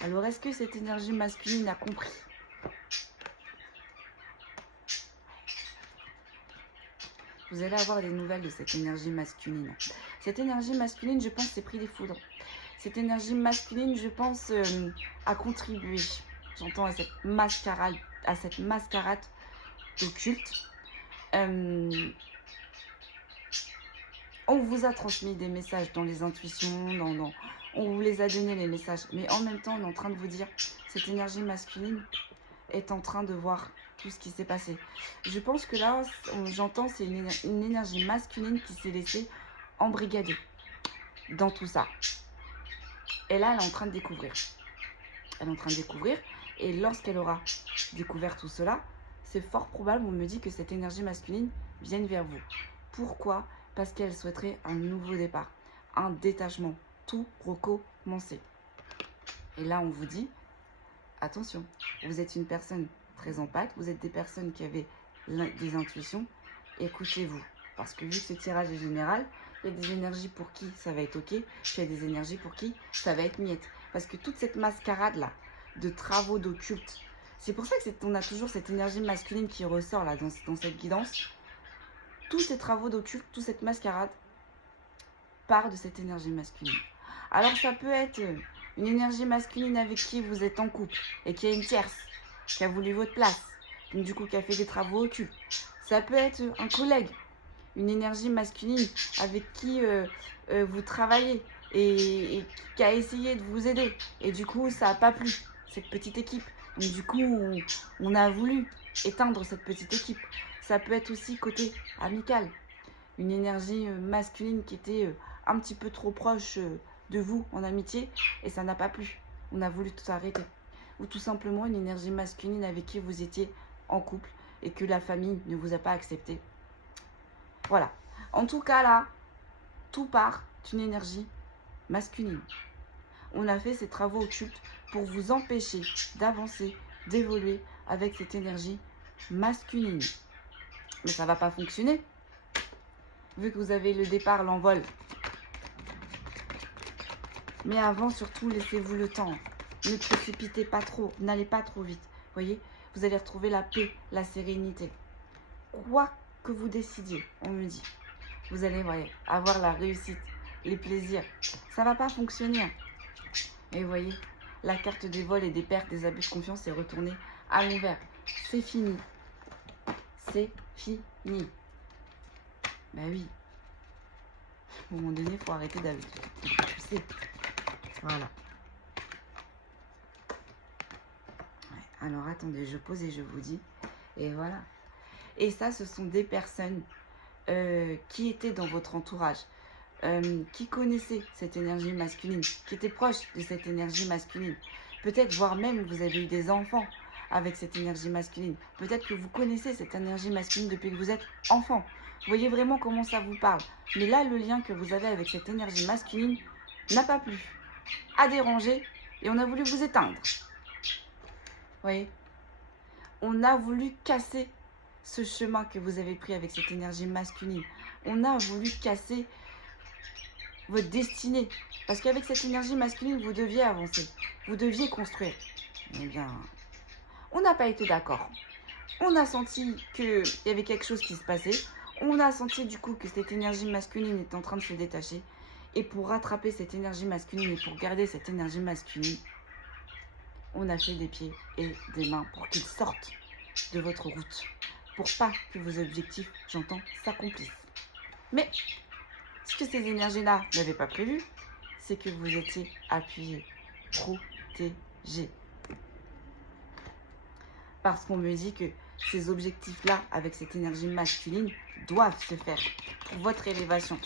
Alors, est-ce que cette énergie masculine a compris? Vous allez avoir des nouvelles de cette énergie masculine. Cette énergie masculine, je pense, c'est pris des foudres. Cette énergie masculine, je pense, a contribué. J'entends à cette mascarade occulte. On vous a transmis des messages dans les intuitions, on vous les a donné les messages. Mais en même temps, on est en train de vous dire, cette énergie masculine est en train de voir tout ce qui s'est passé. Je pense que là, j'entends, c'est une énergie masculine qui s'est laissée embrigader dans tout ça. Et là, elle est en train de découvrir. Elle est en train de découvrir. Et lorsqu'elle aura découvert tout cela, c'est fort probable, on me dit, que cette énergie masculine vienne vers vous. Pourquoi? Parce qu'elle souhaiterait un nouveau départ, un détachement, tout recommencer. Et là, on vous dit, attention, vous êtes une personne très empathique, vous êtes des personnes qui avaient des intuitions, écoutez-vous. Parce que vu que ce tirage est général, il y a des énergies pour qui ça va être ok, puis il y a des énergies pour qui ça va être miette. Parce que toute cette mascarade-là, de travaux d'occulte, c'est pour ça qu'on a toujours cette énergie masculine qui ressort là dans cette guidance. Tous ces travaux d'occulte, toute cette mascarade part de cette énergie masculine. Alors ça peut être une énergie masculine avec qui vous êtes en couple et qui a une tierce, qui a voulu votre place, donc du coup qui a fait des travaux occultes. Ça peut être un collègue, une énergie masculine avec qui vous travaillez et qui a essayé de vous aider. Et du coup, ça n'a pas plu, cette petite équipe. Donc du coup, on a voulu éteindre cette petite équipe. Ça peut être aussi côté amical, une énergie masculine qui était un petit peu trop proche de vous en amitié et ça n'a pas plu. On a voulu tout arrêter. Ou tout simplement une énergie masculine avec qui vous étiez en couple et que la famille ne vous a pas accepté. Voilà. En tout cas là, tout part d'une énergie masculine. On a fait ces travaux occultes pour vous empêcher d'avancer, d'évoluer avec cette énergie masculine. Mais ça ne va pas fonctionner. Vu que vous avez le départ, l'envol. Mais avant, surtout, laissez-vous le temps. Ne précipitez pas trop. N'allez pas trop vite. Voyez, vous allez retrouver la paix, la sérénité. Quoi que vous décidiez, on me dit. Vous allez avoir la réussite, les plaisirs. Ça ne va pas fonctionner. Et vous voyez, la carte des vols et des pertes, des abus de confiance est retournée à l'envers. C'est fini. C'est fini. Bah oui. À un moment donné, il faut arrêter pousser. Voilà. Ouais. Alors attendez, je pose et je vous dis. Et voilà. Et ça, ce sont des personnes qui étaient dans votre entourage, qui connaissaient cette énergie masculine, qui étaient proches de cette énergie masculine. Peut-être, voire même, vous avez eu des enfants avec cette énergie masculine. Peut-être que vous connaissez cette énergie masculine depuis que vous êtes enfant. Vous voyez vraiment comment ça vous parle. Mais là, le lien que vous avez avec cette énergie masculine n'a pas plu, a dérangé et on a voulu vous éteindre. Vous voyez? On a voulu casser ce chemin que vous avez pris avec cette énergie masculine. On a voulu casser votre destinée. Parce qu'avec cette énergie masculine, vous deviez avancer. Vous deviez construire. Eh bien, on n'a pas été d'accord. On a senti qu'il y avait quelque chose qui se passait. On a senti du coup que cette énergie masculine est en train de se détacher. Et pour rattraper cette énergie masculine et pour garder cette énergie masculine, on a fait des pieds et des mains pour qu'ils sortent de votre route. Pour pas que vos objectifs, j'entends, s'accomplissent. Mais ce que ces énergies-là n'avaient pas prévu, c'est que vous étiez appuyé, protégé. Parce qu'on me dit que ces objectifs-là, avec cette énergie masculine, doivent se faire pour votre élévation.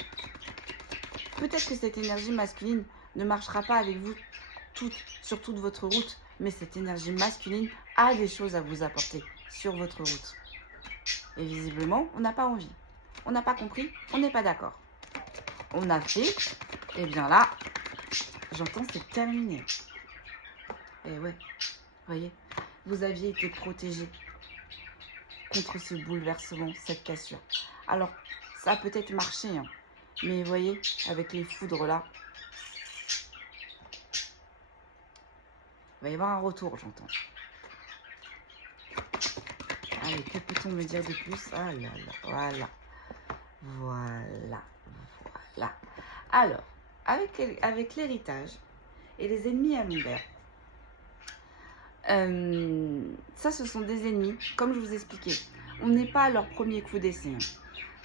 Peut-être que cette énergie masculine ne marchera pas avec vous sur toute votre route, mais cette énergie masculine a des choses à vous apporter sur votre route. Et visiblement, on n'a pas envie. On n'a pas compris, on n'est pas d'accord. On a fait, et bien là, j'entends c'est terminé. Et ouais, voyez, vous aviez été protégé contre ce bouleversement, cette cassure. Alors, ça a peut-être marché, hein, mais vous voyez, avec les foudres là, il va y avoir un retour, j'entends. Allez, que peut-on me dire de plus? Ah là là, voilà. Voilà. Voilà. Alors, avec l'héritage et les ennemis à l'envers, ça, ce sont des ennemis, comme je vous expliquais. On n'est pas à leur premier coup d'essai.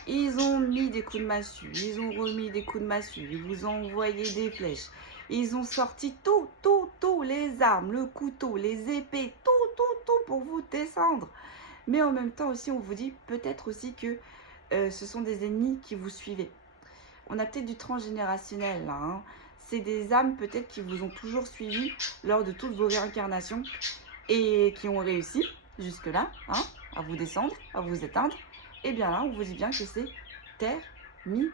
Ils ont mis des coups de massue, ils ont remis des coups de massue, ils vous ont envoyé des flèches. Ils ont sorti tout, les armes, le couteau, les épées, tout pour vous descendre. Mais en même temps aussi, on vous dit peut-être aussi que ce sont des ennemis qui vous suivaient. On a peut-être du transgénérationnel là. Hein. C'est des âmes peut-être qui vous ont toujours suivi lors de toutes vos réincarnations et qui ont réussi jusque-là hein, à vous descendre, à vous éteindre. Et bien là, on vous dit bien que c'est terminé.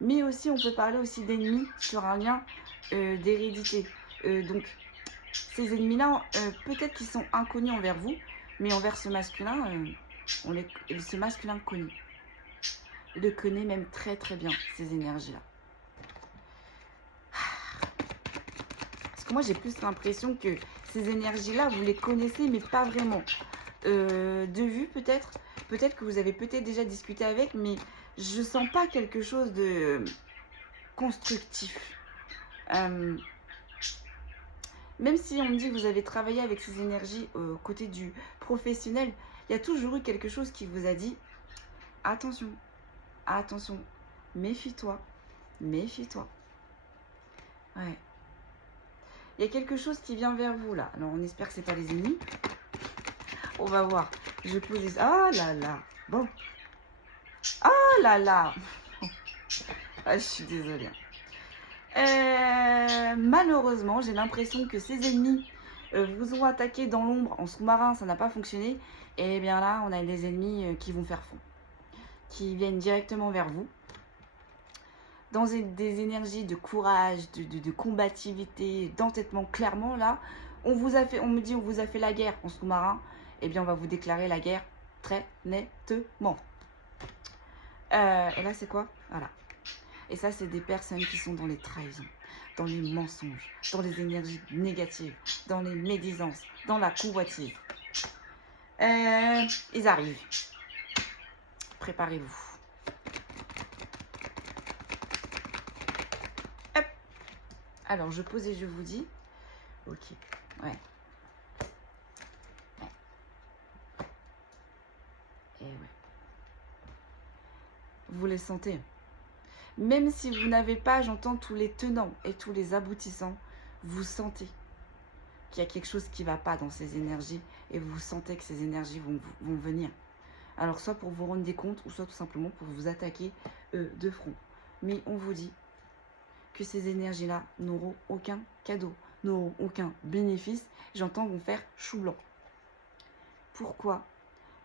Mais aussi, on peut parler aussi d'ennemis sur un lien d'hérédité. Donc, ces ennemis-là, peut-être qu'ils sont inconnus envers vous, mais envers ce masculin, ce masculin connu. Le connaît même très bien, ces énergies-là. Parce que moi, j'ai plus l'impression que ces énergies-là, vous les connaissez, mais pas vraiment. De vue, peut-être. Peut-être que vous avez peut-être déjà discuté avec, mais je sens pas quelque chose de constructif. Même si on me dit que vous avez travaillé avec ces énergies côté du professionnel, il y a toujours eu quelque chose qui vous a dit « Attention, attention, méfie-toi, méfie-toi. » Ouais. Il y a quelque chose qui vient vers vous là. Alors on espère que c'est pas les ennemis. On va voir. Je pose... Ah là là. Bon. Ah là là. Ah, je suis désolée. Malheureusement, j'ai l'impression que ces ennemis vous ont attaqué dans l'ombre en sous-marin, ça n'a pas fonctionné. Et bien là, on a des ennemis qui vont faire fond, qui viennent directement vers vous, dans des énergies de courage, de combativité, d'entêtement. Clairement, là, on me dit on vous a fait la guerre en sous-marin. Eh bien, on va vous déclarer la guerre très nettement. Et là, c'est quoi? Voilà. Et ça, c'est des personnes qui sont dans les trahisons, dans les mensonges, dans les énergies négatives, dans les médisances, dans la convoitise. Ils arrivent. Préparez-vous. Hop. Alors, je pose et je vous dis. Ok. Ouais. Et ouais. Vous les sentez. Même si vous n'avez pas, j'entends tous les tenants et tous les aboutissants, vous sentez qu'il y a quelque chose qui ne va pas dans ces énergies et vous sentez que ces énergies vont venir. Alors soit pour vous rendre des comptes ou soit tout simplement pour vous attaquer de front. Mais on vous dit que ces énergies-là n'auront aucun cadeau, n'auront aucun bénéfice. J'entends vont faire chou blanc. Pourquoi?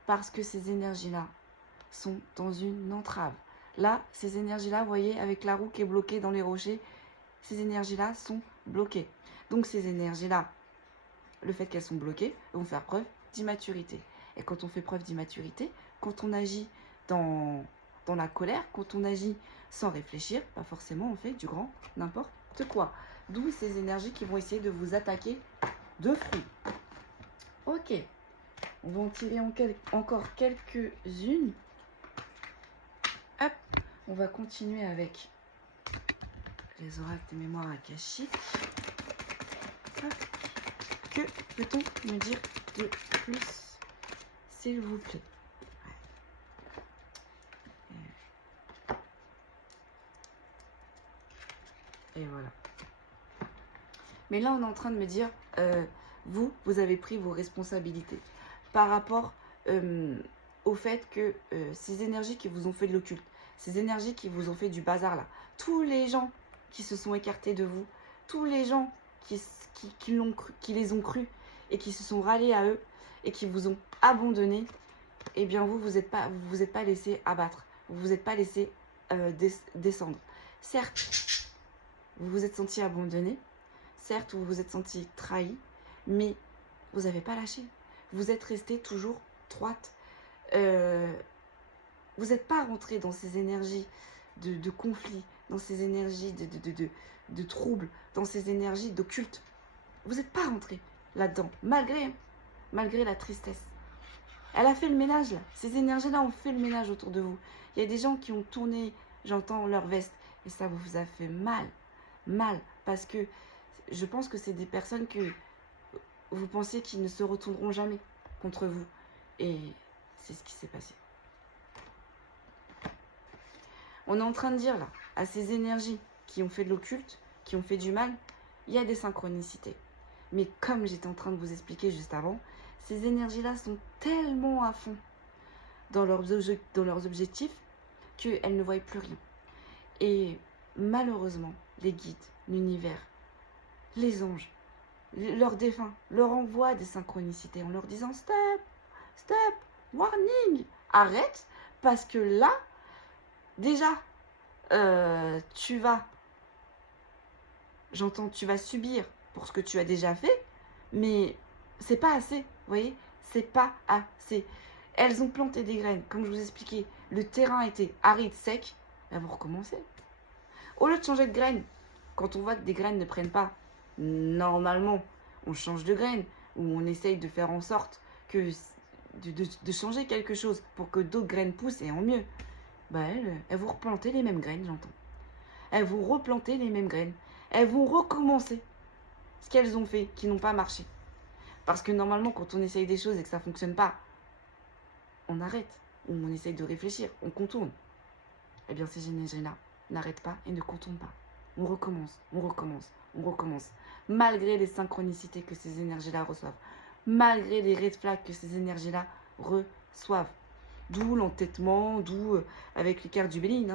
Parce que ces énergies-là sont dans une entrave. Là, ces énergies-là, vous voyez, avec la roue qui est bloquée dans les rochers, ces énergies-là sont bloquées. Donc ces énergies-là, le fait qu'elles sont bloquées, vont faire preuve d'immaturité. Et quand on fait preuve d'immaturité, quand on agit dans la colère, quand on agit sans réfléchir, pas forcément on fait du grand n'importe quoi. D'où ces énergies qui vont essayer de vous attaquer de front. Ok, on va en tirer encore quelques-unes. Hop, on va continuer avec les oracles des mémoires akashiques. Que peut-on me dire de plus, s'il vous plaît? Et voilà. Mais là, on est en train de me dire, vous avez pris vos responsabilités par rapport au fait que ces énergies qui vous ont fait de l'occulte, ces énergies qui vous ont fait du bazar là, tous les gens qui se sont écartés de vous, tous les gens qui les ont crus et qui se sont ralliés à eux et qui vous ont abandonné, eh bien vous êtes pas laissé abattre, vous vous êtes pas laissé descendre. Certes, vous vous êtes senti abandonné, certes, vous vous êtes senti trahi, mais vous n'avez pas lâché. Vous êtes resté toujours droite. Vous n'êtes pas rentré dans ces énergies de conflit, dans ces énergies de troubles, dans ces énergies d'occulte. Vous n'êtes pas rentré là-dedans, malgré la tristesse. Elle a fait le ménage, là. Ces énergies-là ont fait le ménage autour de vous. Il y a des gens qui ont tourné, j'entends, leur veste. Et ça vous a fait mal. Mal. Parce que je pense que c'est des personnes que vous pensez qu'ils ne se retourneront jamais contre vous. Et c'est ce qui s'est passé. On est en train de dire, là, à ces énergies qui ont fait de l'occulte, qui ont fait du mal, il y a des synchronicités. Mais comme j'étais en train de vous expliquer juste avant, ces énergies-là sont tellement à fond dans leurs objectifs qu'elles ne voient plus rien. Et malheureusement, les guides, l'univers, les anges, leurs défunts leur envoient des synchronicités en leur disant stop, stop, warning, arrête, parce que là, déjà, tu vas subir pour ce que tu as déjà fait, mais c'est pas assez, vous voyez, c'est pas assez. Elles ont planté des graines, comme je vous expliquais, le terrain était aride, sec, elles vont recommencer. Au lieu de changer de graines, quand on voit que des graines ne prennent pas, normalement, on change de graines, ou on essaye de faire en sorte que de changer quelque chose pour que d'autres graines poussent et en mieux. Bah elles vont replanter les mêmes graines, j'entends. Elles vont replanter les mêmes graines. Elles vont recommencer ce qu'elles ont fait, qui n'ont pas marché. Parce que normalement, quand on essaye des choses et que ça ne fonctionne pas, on arrête, ou on essaye de réfléchir, on contourne. Eh bien, ces énergies-là n'arrêtent pas et ne contournent pas. On recommence, on recommence, on recommence. Malgré les synchronicités que ces énergies-là reçoivent. Malgré les red flags que ces énergies-là reçoivent. D'où l'entêtement, d'où avec les cartes du Béline.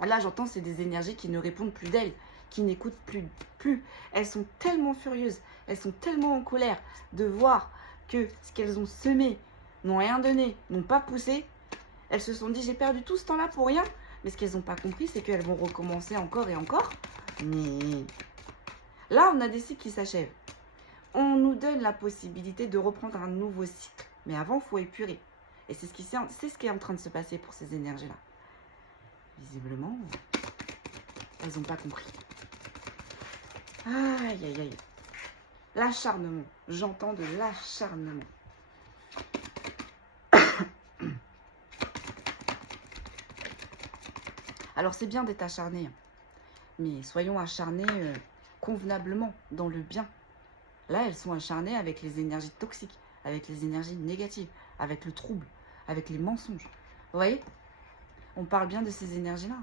Là, j'entends, c'est des énergies qui ne répondent plus d'elles, qui n'écoutent plus. Elles sont tellement furieuses, elles sont tellement en colère de voir que ce qu'elles ont semé n'ont rien donné, n'ont pas poussé. Elles se sont dit, j'ai perdu tout ce temps-là pour rien. Mais ce qu'elles n'ont pas compris, c'est qu'elles vont recommencer encore et encore. Mais là, on a des cycles qui s'achèvent. On nous donne la possibilité de reprendre un nouveau cycle. Mais avant, il faut épurer. Et c'est ce qui est en train de se passer pour ces énergies-là. Visiblement, elles n'ont pas compris. Aïe, aïe, aïe. L'acharnement. J'entends de l'acharnement. Alors, c'est bien d'être acharné. Mais soyons acharnés convenablement, dans le bien. Là, elles sont acharnées avec les énergies toxiques, avec les énergies négatives, avec le trouble, avec les mensonges. Vous voyez? On parle bien de ces énergies-là.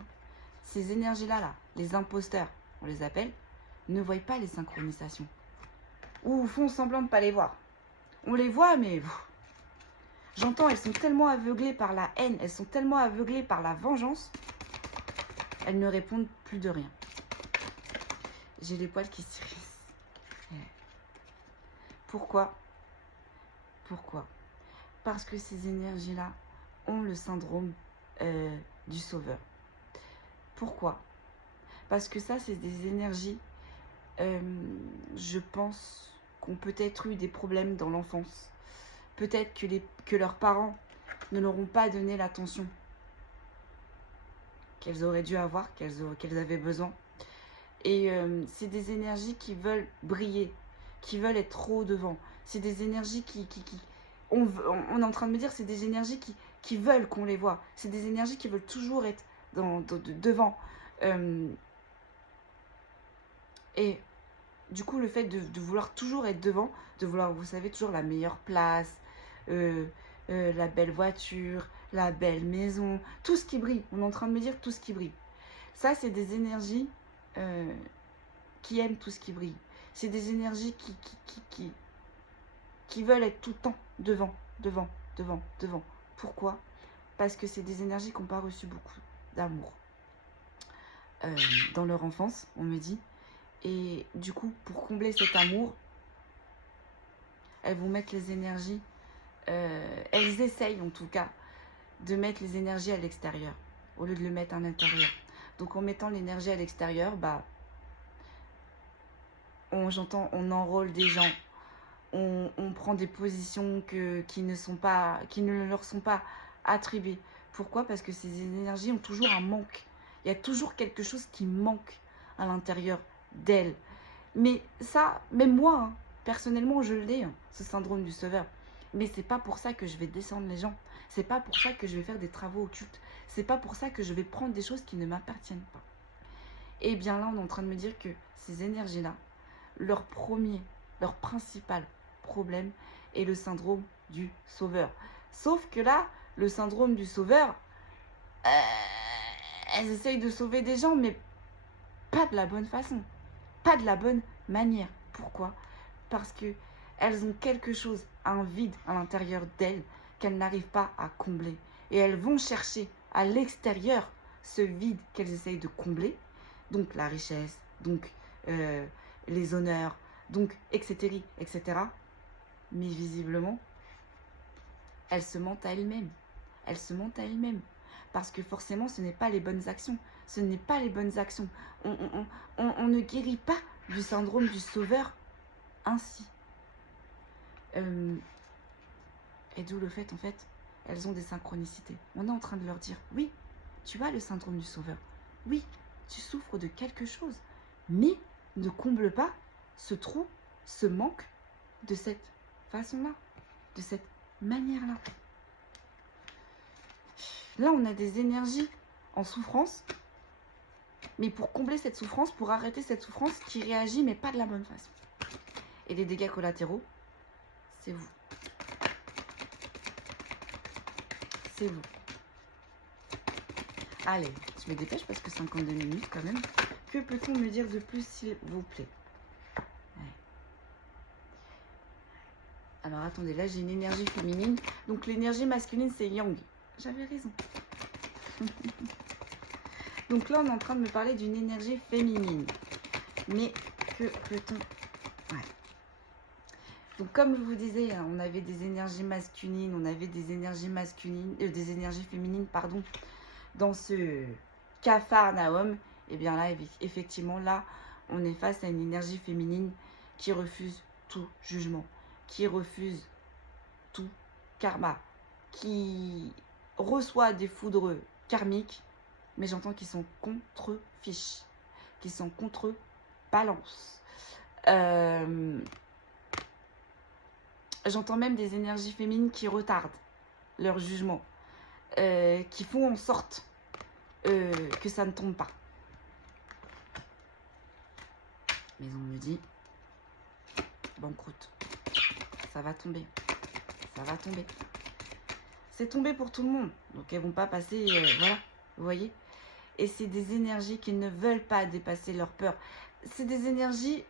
Ces énergies-là, là, les imposteurs, on les appelle, ne voient pas les synchronisations. Ou font semblant de ne pas les voir. On les voit, mais... J'entends, elles sont tellement aveuglées par la haine, elles sont tellement aveuglées par la vengeance, elles ne répondent plus de rien. J'ai les poils qui s'irrissent. Pourquoi? Pourquoi? Parce que ces énergies-là ont le syndrome du sauveur. Pourquoi? Parce que ça, c'est des énergies, je pense, qui ont peut-être eu des problèmes dans l'enfance, Peut-être que leurs parents ne leur ont pas donné l'attention qu'elles auraient dû avoir, qu'elles avaient besoin. Et c'est des énergies qui veulent briller, qui veulent être trop devant. C'est des énergies on est en train de me dire, c'est des énergies qui veulent qu'on les voit. C'est des énergies qui veulent toujours être devant. Et du coup, le fait de vouloir toujours être devant, de vouloir, vous savez, toujours la meilleure place, la belle voiture, la belle maison, tout ce qui brille. On est en train de me dire tout ce qui brille. Ça, c'est des énergies qui aiment tout ce qui brille. C'est des énergies qui veulent être tout le temps devant. Pourquoi? Parce que c'est des énergies qui n'ont pas reçu beaucoup d'amour dans leur enfance, on me dit. Et du coup, pour combler cet amour, elles vont mettre les énergies, elles essayent en tout cas, de mettre les énergies à l'extérieur, au lieu de le mettre à l'intérieur. Donc en mettant l'énergie à l'extérieur, on enrôle des gens, on prend des positions qui ne leur sont pas attribuées. Pourquoi? Parce que ces énergies ont toujours un manque. Il y a toujours quelque chose qui manque à l'intérieur d'elles. Mais ça, même moi, hein, personnellement, je l'ai, hein, ce syndrome du sauveur. Mais c'est pas pour ça que je vais descendre les gens. C'est pas pour ça que je vais faire des travaux occultes. C'est pas pour ça que je vais prendre des choses qui ne m'appartiennent pas. Et bien là, on est en train de me dire que ces énergies-là, leur principal problème est le syndrome du sauveur. Sauf que là, le syndrome du sauveur, elles essayent de sauver des gens, mais pas de la bonne façon, pas de la bonne manière. Pourquoi? Parce que elles ont quelque chose, un vide à l'intérieur d'elles qu'elles n'arrivent pas à combler. Et elles vont chercher à l'extérieur ce vide qu'elles essayent de combler, donc la richesse, donc les honneurs, donc etc., etc. Mais visiblement, elles se mentent à elles-mêmes. Elles se mentent à elles-mêmes. Parce que forcément, ce n'est pas les bonnes actions. Ce n'est pas les bonnes actions. On ne guérit pas du syndrome du sauveur ainsi. Et d'où le fait, en fait, elles ont des synchronicités. On est en train de leur dire, oui, tu as le syndrome du sauveur. Oui, tu souffres de quelque chose. Mais ne comble pas ce trou, ce manque de cette façon-là, de cette manière-là. Là, on a des énergies en souffrance, mais pour combler cette souffrance, pour arrêter cette souffrance qui réagit, mais pas de la bonne façon. Et les dégâts collatéraux, c'est vous. C'est vous. Allez, je me dépêche parce que 52 minutes quand même. Que peut-on me dire de plus, s'il vous plaît? Ouais. Alors attendez, là j'ai une énergie féminine. Donc l'énergie masculine, c'est yang. J'avais raison. Donc là, on est en train de me parler d'une énergie féminine. Mais que peut-on... Ouais. Donc comme je vous disais, hein, on avait des énergies masculines, on avait des énergies des énergies féminines, pardon, dans ce Capharnaüm. Et bien là, effectivement, là, on est face à une énergie féminine qui refuse tout jugement, qui refuse tout karma, qui reçoit des foudres karmiques, mais j'entends qu'ils sont contre-fiches, qu'ils sont contre-balance. J'entends même des énergies féminines qui retardent leur jugement, qui font en sorte que ça ne tombe pas. Mais on me dit, banqueroute, ça va tomber, ça va tomber. C'est tombé pour tout le monde, donc elles vont pas passer, voilà, vous voyez. Et c'est des énergies qui ne veulent pas dépasser leur peur. C'est des énergies,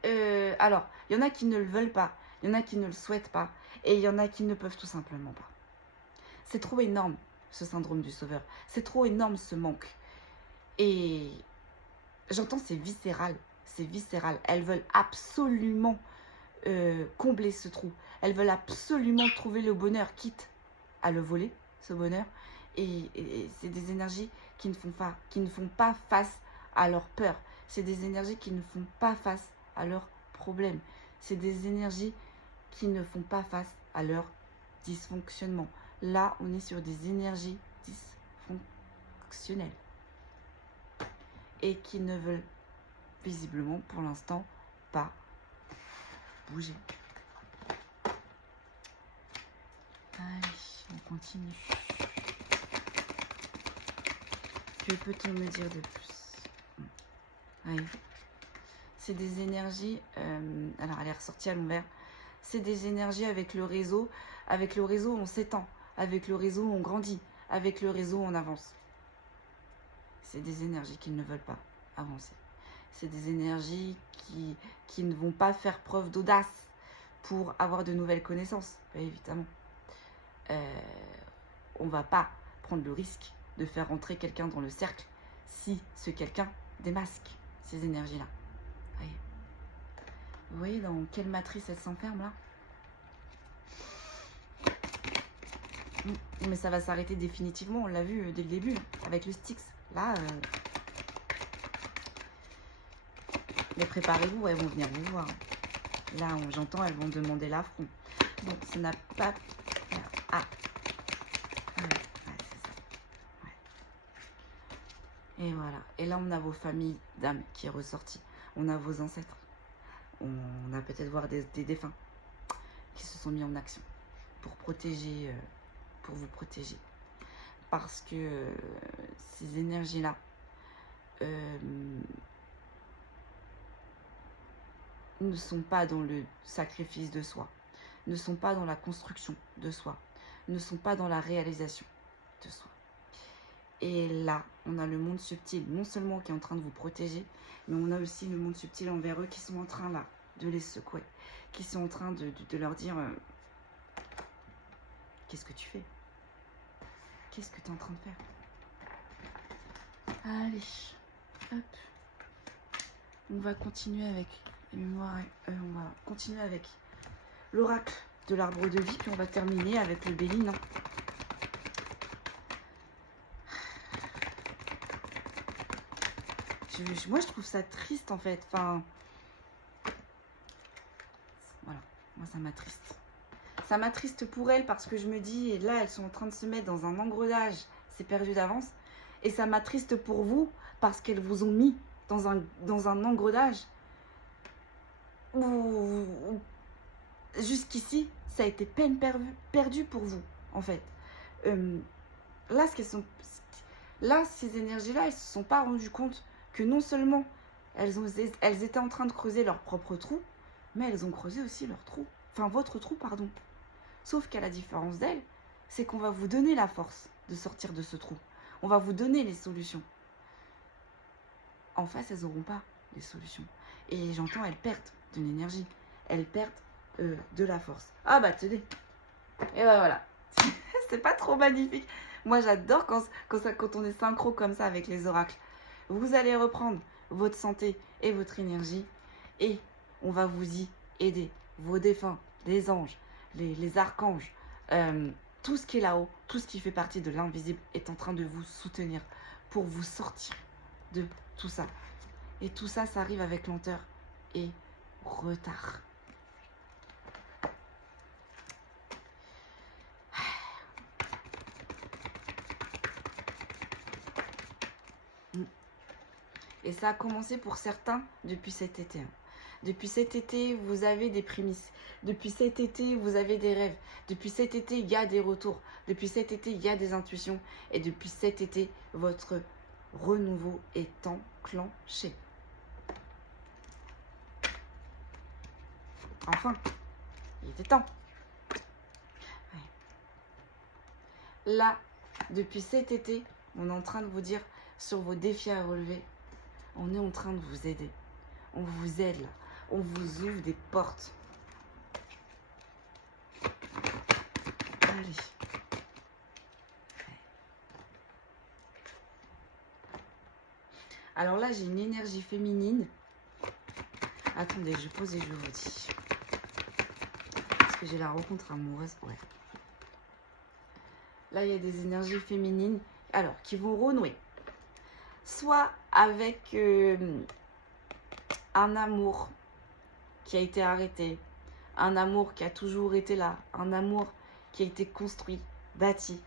alors, il y en a qui ne le veulent pas, il y en a qui ne le souhaitent pas, et il y en a qui ne peuvent tout simplement pas. C'est trop énorme, ce syndrome du sauveur. C'est trop énorme, ce manque. Et j'entends, c'est viscéral. C'est viscéral. Elles veulent absolument combler ce trou. Elles veulent absolument trouver le bonheur, quitte à le voler, ce bonheur. Et c'est des énergies qui ne font pas face à leur peur. C'est des énergies qui ne font pas face à leurs problèmes. C'est des énergies qui ne font pas face à leurs dysfonctionnement. Là, on est sur des énergies dysfonctionnelles. Et qui ne veulent visiblement, pour l'instant, pas bouger. Allez, on continue. Que peut-on me dire de plus? Oui. C'est des énergies... alors, elle est ressortie à l'envers. C'est des énergies avec le réseau. Avec le réseau, on s'étend. Avec le réseau, on grandit. Avec le réseau, on avance. C'est des énergies qui ne veulent pas avancer. C'est des énergies qui ne vont pas faire preuve d'audace pour avoir de nouvelles connaissances, bien évidemment. On ne va pas prendre le risque de faire rentrer quelqu'un dans le cercle si ce quelqu'un démasque ces énergies-là. Vous voyez dans quelle matrice elle s'enferme là? Mais ça va s'arrêter définitivement, on l'a vu dès le début, avec le Styx. Là, mais préparez-vous, elles vont venir vous voir. Là, j'entends, elles vont demander l'affront. Donc, ça n'a pas... Ah, ouais, c'est ça. Ouais. Et voilà. Et là, on a vos familles d'âmes qui est ressortie. On a vos ancêtres. On a peut-être voir des défunts qui se sont mis en action pour protéger, pour vous protéger. Parce que ces énergies-là ne sont pas dans le sacrifice de soi, ne sont pas dans la construction de soi, ne sont pas dans la réalisation de soi. Et là, on a le monde subtil, non seulement qui est en train de vous protéger, mais on a aussi le monde subtil envers eux qui sont en train là de les secouer, qui sont en train de leur dire qu'est-ce que tu fais? Qu'est-ce que tu es en train de faire? Allez, hop. On va continuer avec les mémoires, on va continuer avec l'oracle de l'arbre de vie, puis on va terminer avec le Béline. Moi, je trouve ça triste, en fait. Enfin, voilà, moi, ça m'attriste. Ça m'attriste pour elles parce que je me dis, et là, elles sont en train de se mettre dans un engrenage, c'est perdu d'avance. Et ça m'attriste pour vous parce qu'elles vous ont mis dans un engrenage où jusqu'ici, ça a été peine perdue pour vous, en fait. Là, ces énergies-là, elles ne se sont pas rendues compte que non seulement elles étaient en train de creuser leur propre trou, mais elles ont creusé aussi leur trou. Enfin, votre trou, pardon. Sauf qu'à la différence d'elles, c'est qu'on va vous donner la force de sortir de ce trou. On va vous donner les solutions. En face, elles n'auront pas les solutions. Et j'entends, elles perdent de l'énergie. Elles perdent de la force. Ah bah, tenez. Et bah voilà. C'est pas trop magnifique. Moi, j'adore quand on est synchro comme ça avec les oracles. Vous allez reprendre votre santé et votre énergie et on va vous y aider. Vos défunts, les anges, les archanges, tout ce qui est là-haut, tout ce qui fait partie de l'invisible est en train de vous soutenir pour vous sortir de tout ça. Et tout ça, ça arrive avec lenteur et retard. Et ça a commencé pour certains depuis cet été. Depuis cet été, vous avez des prémices. Depuis cet été, vous avez des rêves. Depuis cet été, il y a des retours. Depuis cet été, il y a des intuitions. Et depuis cet été, votre renouveau est enclenché. Enfin, il était temps. Ouais. Là, depuis cet été, on est en train de vous dire sur vos défis à relever, on est en train de vous aider. On vous aide là. On vous ouvre des portes. Allez. Alors là, j'ai une énergie féminine. Attendez, je pose et je vous dis. Parce que j'ai la rencontre amoureuse. Ouais. Là, il y a des énergies féminines. Alors, qui vont renouer. Soit avec un amour qui a été arrêté. Un amour qui a toujours été là. Un amour qui a été construit, bâti.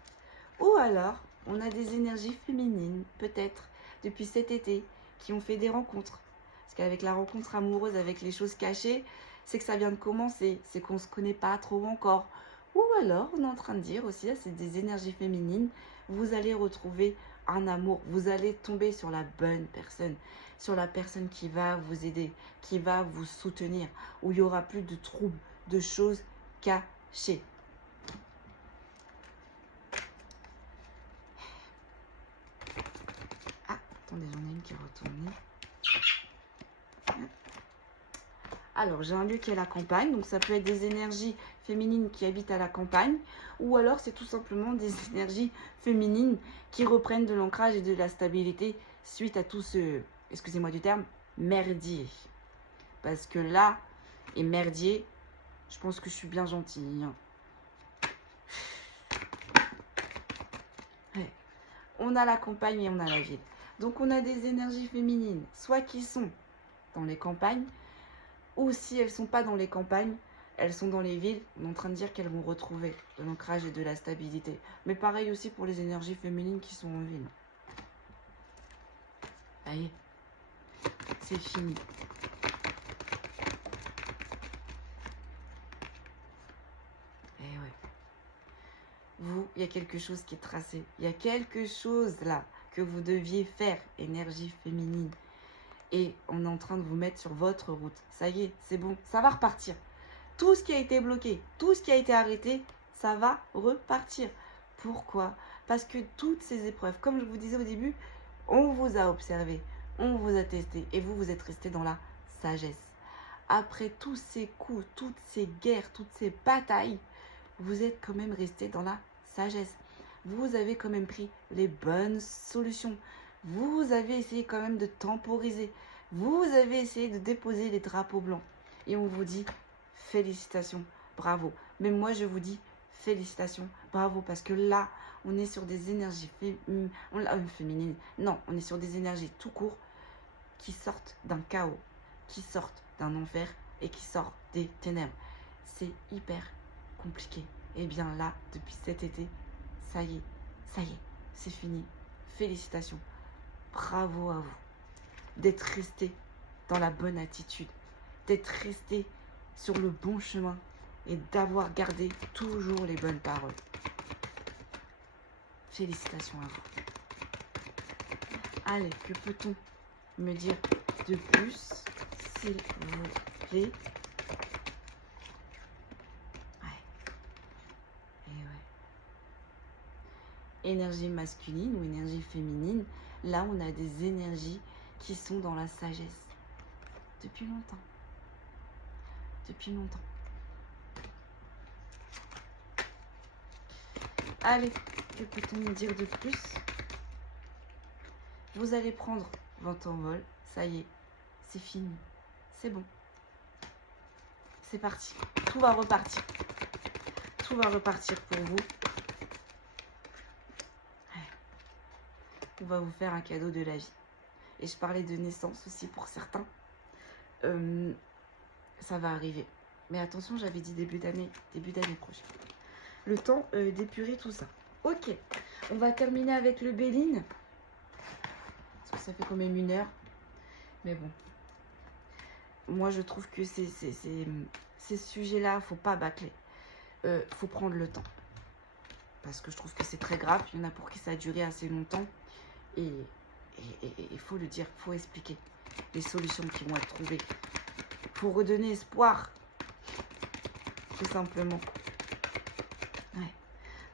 Ou alors, on a des énergies féminines, peut-être, depuis cet été, qui ont fait des rencontres. Parce qu'avec la rencontre amoureuse, avec les choses cachées, c'est que ça vient de commencer, c'est qu'on ne se connaît pas trop encore. Ou alors, on est en train de dire aussi, c'est des énergies féminines, vous allez retrouver un amour, vous allez tomber sur la bonne personne, sur la personne qui va vous aider, qui va vous soutenir, où il n'y aura plus de troubles, de choses cachées. Ah, attendez, j'en ai une qui est retournée. Alors, j'ai un lieu qui est la campagne, donc ça peut être des énergies féminines qui habitent à la campagne, ou alors c'est tout simplement des énergies féminines qui reprennent de l'ancrage et de la stabilité suite à tout ce, excusez-moi du terme, merdier. Parce que là, et merdier, je pense que je suis bien gentille. Ouais. On a la campagne et on a la ville. Donc on a des énergies féminines, soit qui sont dans les campagnes, ou si elles ne sont pas dans les campagnes, elles sont dans les villes, on est en train de dire qu'elles vont retrouver de l'ancrage et de la stabilité. Mais pareil aussi pour les énergies féminines qui sont en ville. Allez, c'est fini. Et ouais. Vous, il y a quelque chose qui est tracé. Il y a quelque chose là que vous deviez faire, énergie féminine. Et on est en train de vous mettre sur votre route. Ça y est, c'est bon, ça va repartir. Tout ce qui a été bloqué, tout ce qui a été arrêté, ça va repartir. Pourquoi? Parce que toutes ces épreuves, comme je vous disais au début, on vous a observé, on vous a testé et vous, vous êtes resté dans la sagesse. Après tous ces coups, toutes ces guerres, toutes ces batailles, vous êtes quand même resté dans la sagesse. Vous avez quand même pris les bonnes solutions. Vous avez essayé quand même de temporiser. Vous avez essayé de déposer les drapeaux blancs. Et on vous dit félicitations, bravo. Mais moi, je vous dis félicitations, bravo. Parce que là, on est sur des énergies féminines. Non, on est sur des énergies tout court qui sortent d'un chaos, qui sortent d'un enfer et qui sortent des ténèbres. C'est hyper compliqué. Et bien là, depuis cet été, ça y est, c'est fini. Félicitations. Bravo à vous d'être resté dans la bonne attitude, d'être resté sur le bon chemin et d'avoir gardé toujours les bonnes paroles. Félicitations à vous. Allez, que peut-on me dire de plus, s'il vous plaît? Énergie masculine ou énergie féminine, là on a des énergies qui sont dans la sagesse depuis longtemps. Depuis longtemps. Allez, que peut-on me dire de plus? Vous allez prendre votre envol, ça y est, c'est fini, c'est bon. C'est parti, tout va repartir. Tout va repartir pour vous. On va vous faire un cadeau de la vie. Et je parlais de naissance aussi pour certains. Ça va arriver. Mais attention, j'avais dit début d'année prochaine. Le temps d'épurer tout ça. Ok, on va terminer avec le Béline. Parce que ça fait quand même 1 heure. Mais bon. Moi, je trouve que ces sujets-là, faut pas bâcler. Faut prendre le temps. Parce que je trouve que c'est très grave. Il y en a pour qui ça a duré assez longtemps. Et il faut le dire, il faut expliquer les solutions qui vont être trouvées pour redonner espoir, tout simplement. Ouais.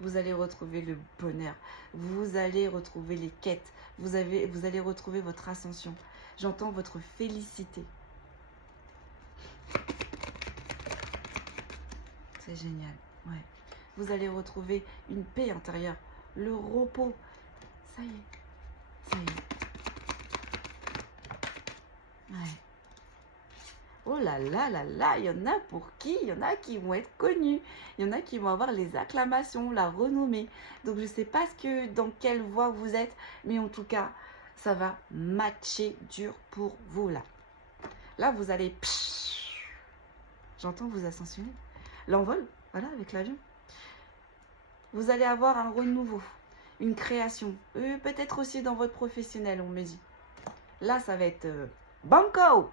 Vous allez retrouver le bonheur, vous allez retrouver les quêtes, vous allez retrouver votre ascension. J'entends votre félicité. C'est génial, ouais. Vous allez retrouver une paix intérieure, le repos. Ça y est, ça y est. Ouais. Oh là là là là, il y en a pour qui? Il y en a qui vont être connus. Il y en a qui vont avoir les acclamations, la renommée. Donc je ne sais pas dans quelle voie vous êtes, mais en tout cas, ça va matcher dur pour vous là. Là, vous allez... J'entends vous ascensionner. L'envol, voilà, avec l'avion. Vous allez avoir un renouveau, une création. Peut-être aussi dans votre professionnel, on me dit. Là, ça va être banco.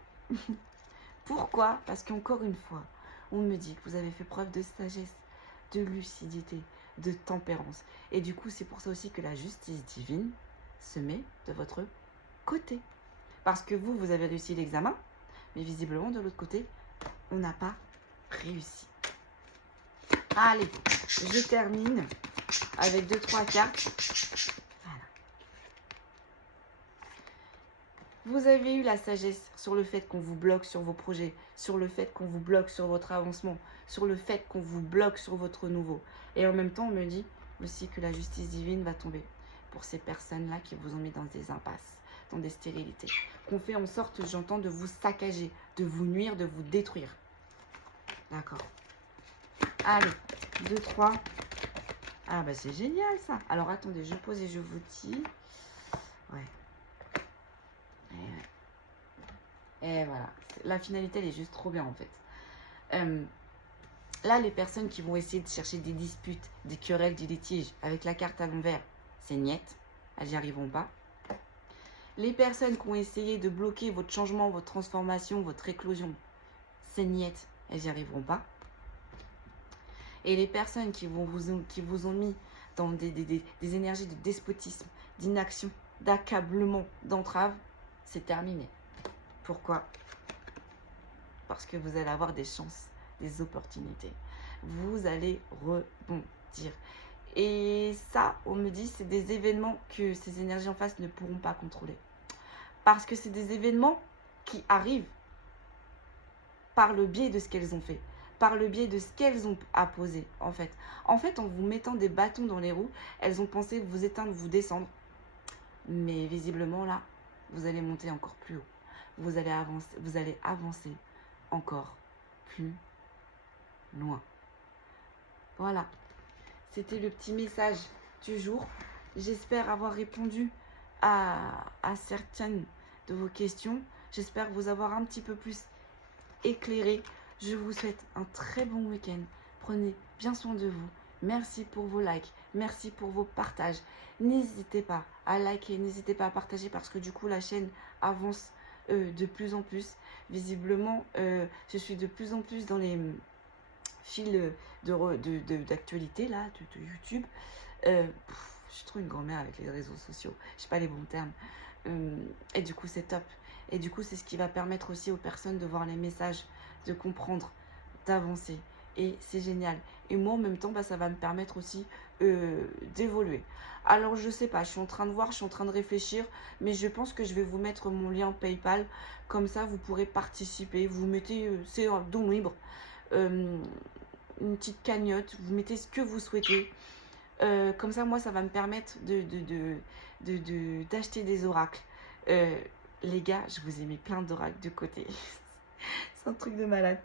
Pourquoi? Parce qu'encore une fois, on me dit que vous avez fait preuve de sagesse, de lucidité, de tempérance. Et du coup, c'est pour ça aussi que la justice divine se met de votre côté. Parce que vous, vous avez réussi l'examen, mais visiblement, de l'autre côté, on n'a pas réussi. Allez, je termine avec 2-3 cartes. Voilà. Vous avez eu la sagesse sur le fait qu'on vous bloque sur vos projets, sur le fait qu'on vous bloque sur votre avancement, sur le fait qu'on vous bloque sur votre nouveau. Et en même temps, on me dit aussi que la justice divine va tomber pour ces personnes-là qui vous ont mis dans des impasses, dans des stérilités. Qu'on fait en sorte, j'entends, de vous saccager, de vous nuire, de vous détruire. D'accord. Allez, 2, 3. Ah bah c'est génial ça. Alors attendez, je pose et je vous dis. Ouais. Et voilà. La finalité, elle est juste trop bien en fait. Là, les personnes qui vont essayer de chercher des disputes, des querelles, des litiges avec la carte à l'envers, c'est niette. Elles n'y arriveront pas. Les personnes qui ont essayé de bloquer votre changement, votre transformation, votre éclosion, c'est niette. Elles n'y arriveront pas. Et les personnes qui vous ont mis dans des énergies de despotisme, d'inaction, d'accablement, d'entrave, c'est terminé. Pourquoi? Parce que vous allez avoir des chances, des opportunités. Vous allez rebondir. Et ça, on me dit, c'est des événements que ces énergies en face ne pourront pas contrôler. Parce que c'est des événements qui arrivent par le biais de ce qu'elles ont fait, par le biais de ce qu'elles ont apposé, en fait. En fait, en vous mettant des bâtons dans les roues, elles ont pensé vous éteindre, vous descendre. Mais visiblement, là, vous allez monter encore plus haut. Vous allez avancer encore plus loin. Voilà. C'était le petit message du jour. J'espère avoir répondu à certaines de vos questions. J'espère vous avoir un petit peu plus éclairé. Je vous souhaite un très bon week-end. Prenez bien soin de vous. Merci pour vos likes. Merci pour vos partages. N'hésitez pas à liker, n'hésitez pas à partager parce que du coup la chaîne avance de plus en plus. Visiblement, je suis de plus en plus dans les fils d'actualité là, de YouTube. Je suis trop une grand-mère avec les réseaux sociaux. Je sais pas les bons termes. Et du coup, c'est top. Et du coup, c'est ce qui va permettre aussi aux personnes de voir les messages, de comprendre, d'avancer. Et c'est génial. Et moi, en même temps, bah, ça va me permettre aussi d'évoluer. Alors, je sais pas, je suis en train de voir, je suis en train de réfléchir, mais je pense que je vais vous mettre mon lien PayPal. Comme ça, vous pourrez participer. Vous mettez, c'est un don libre, une petite cagnotte, vous mettez ce que vous souhaitez. Comme ça, moi, ça va me permettre d'acheter des oracles. Les gars, je vous ai mis plein d'oracles de côté. C'est un truc de malade.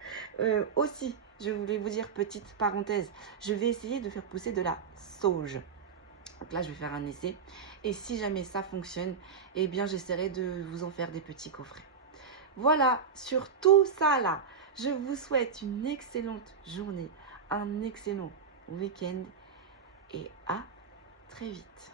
Aussi, je voulais vous dire, petite parenthèse, je vais essayer de faire pousser de la sauge. Donc là, je vais faire un essai. Et si jamais ça fonctionne, eh bien, j'essaierai de vous en faire des petits coffrets. Voilà, sur tout ça là, je vous souhaite une excellente journée, un excellent week-end et à très vite.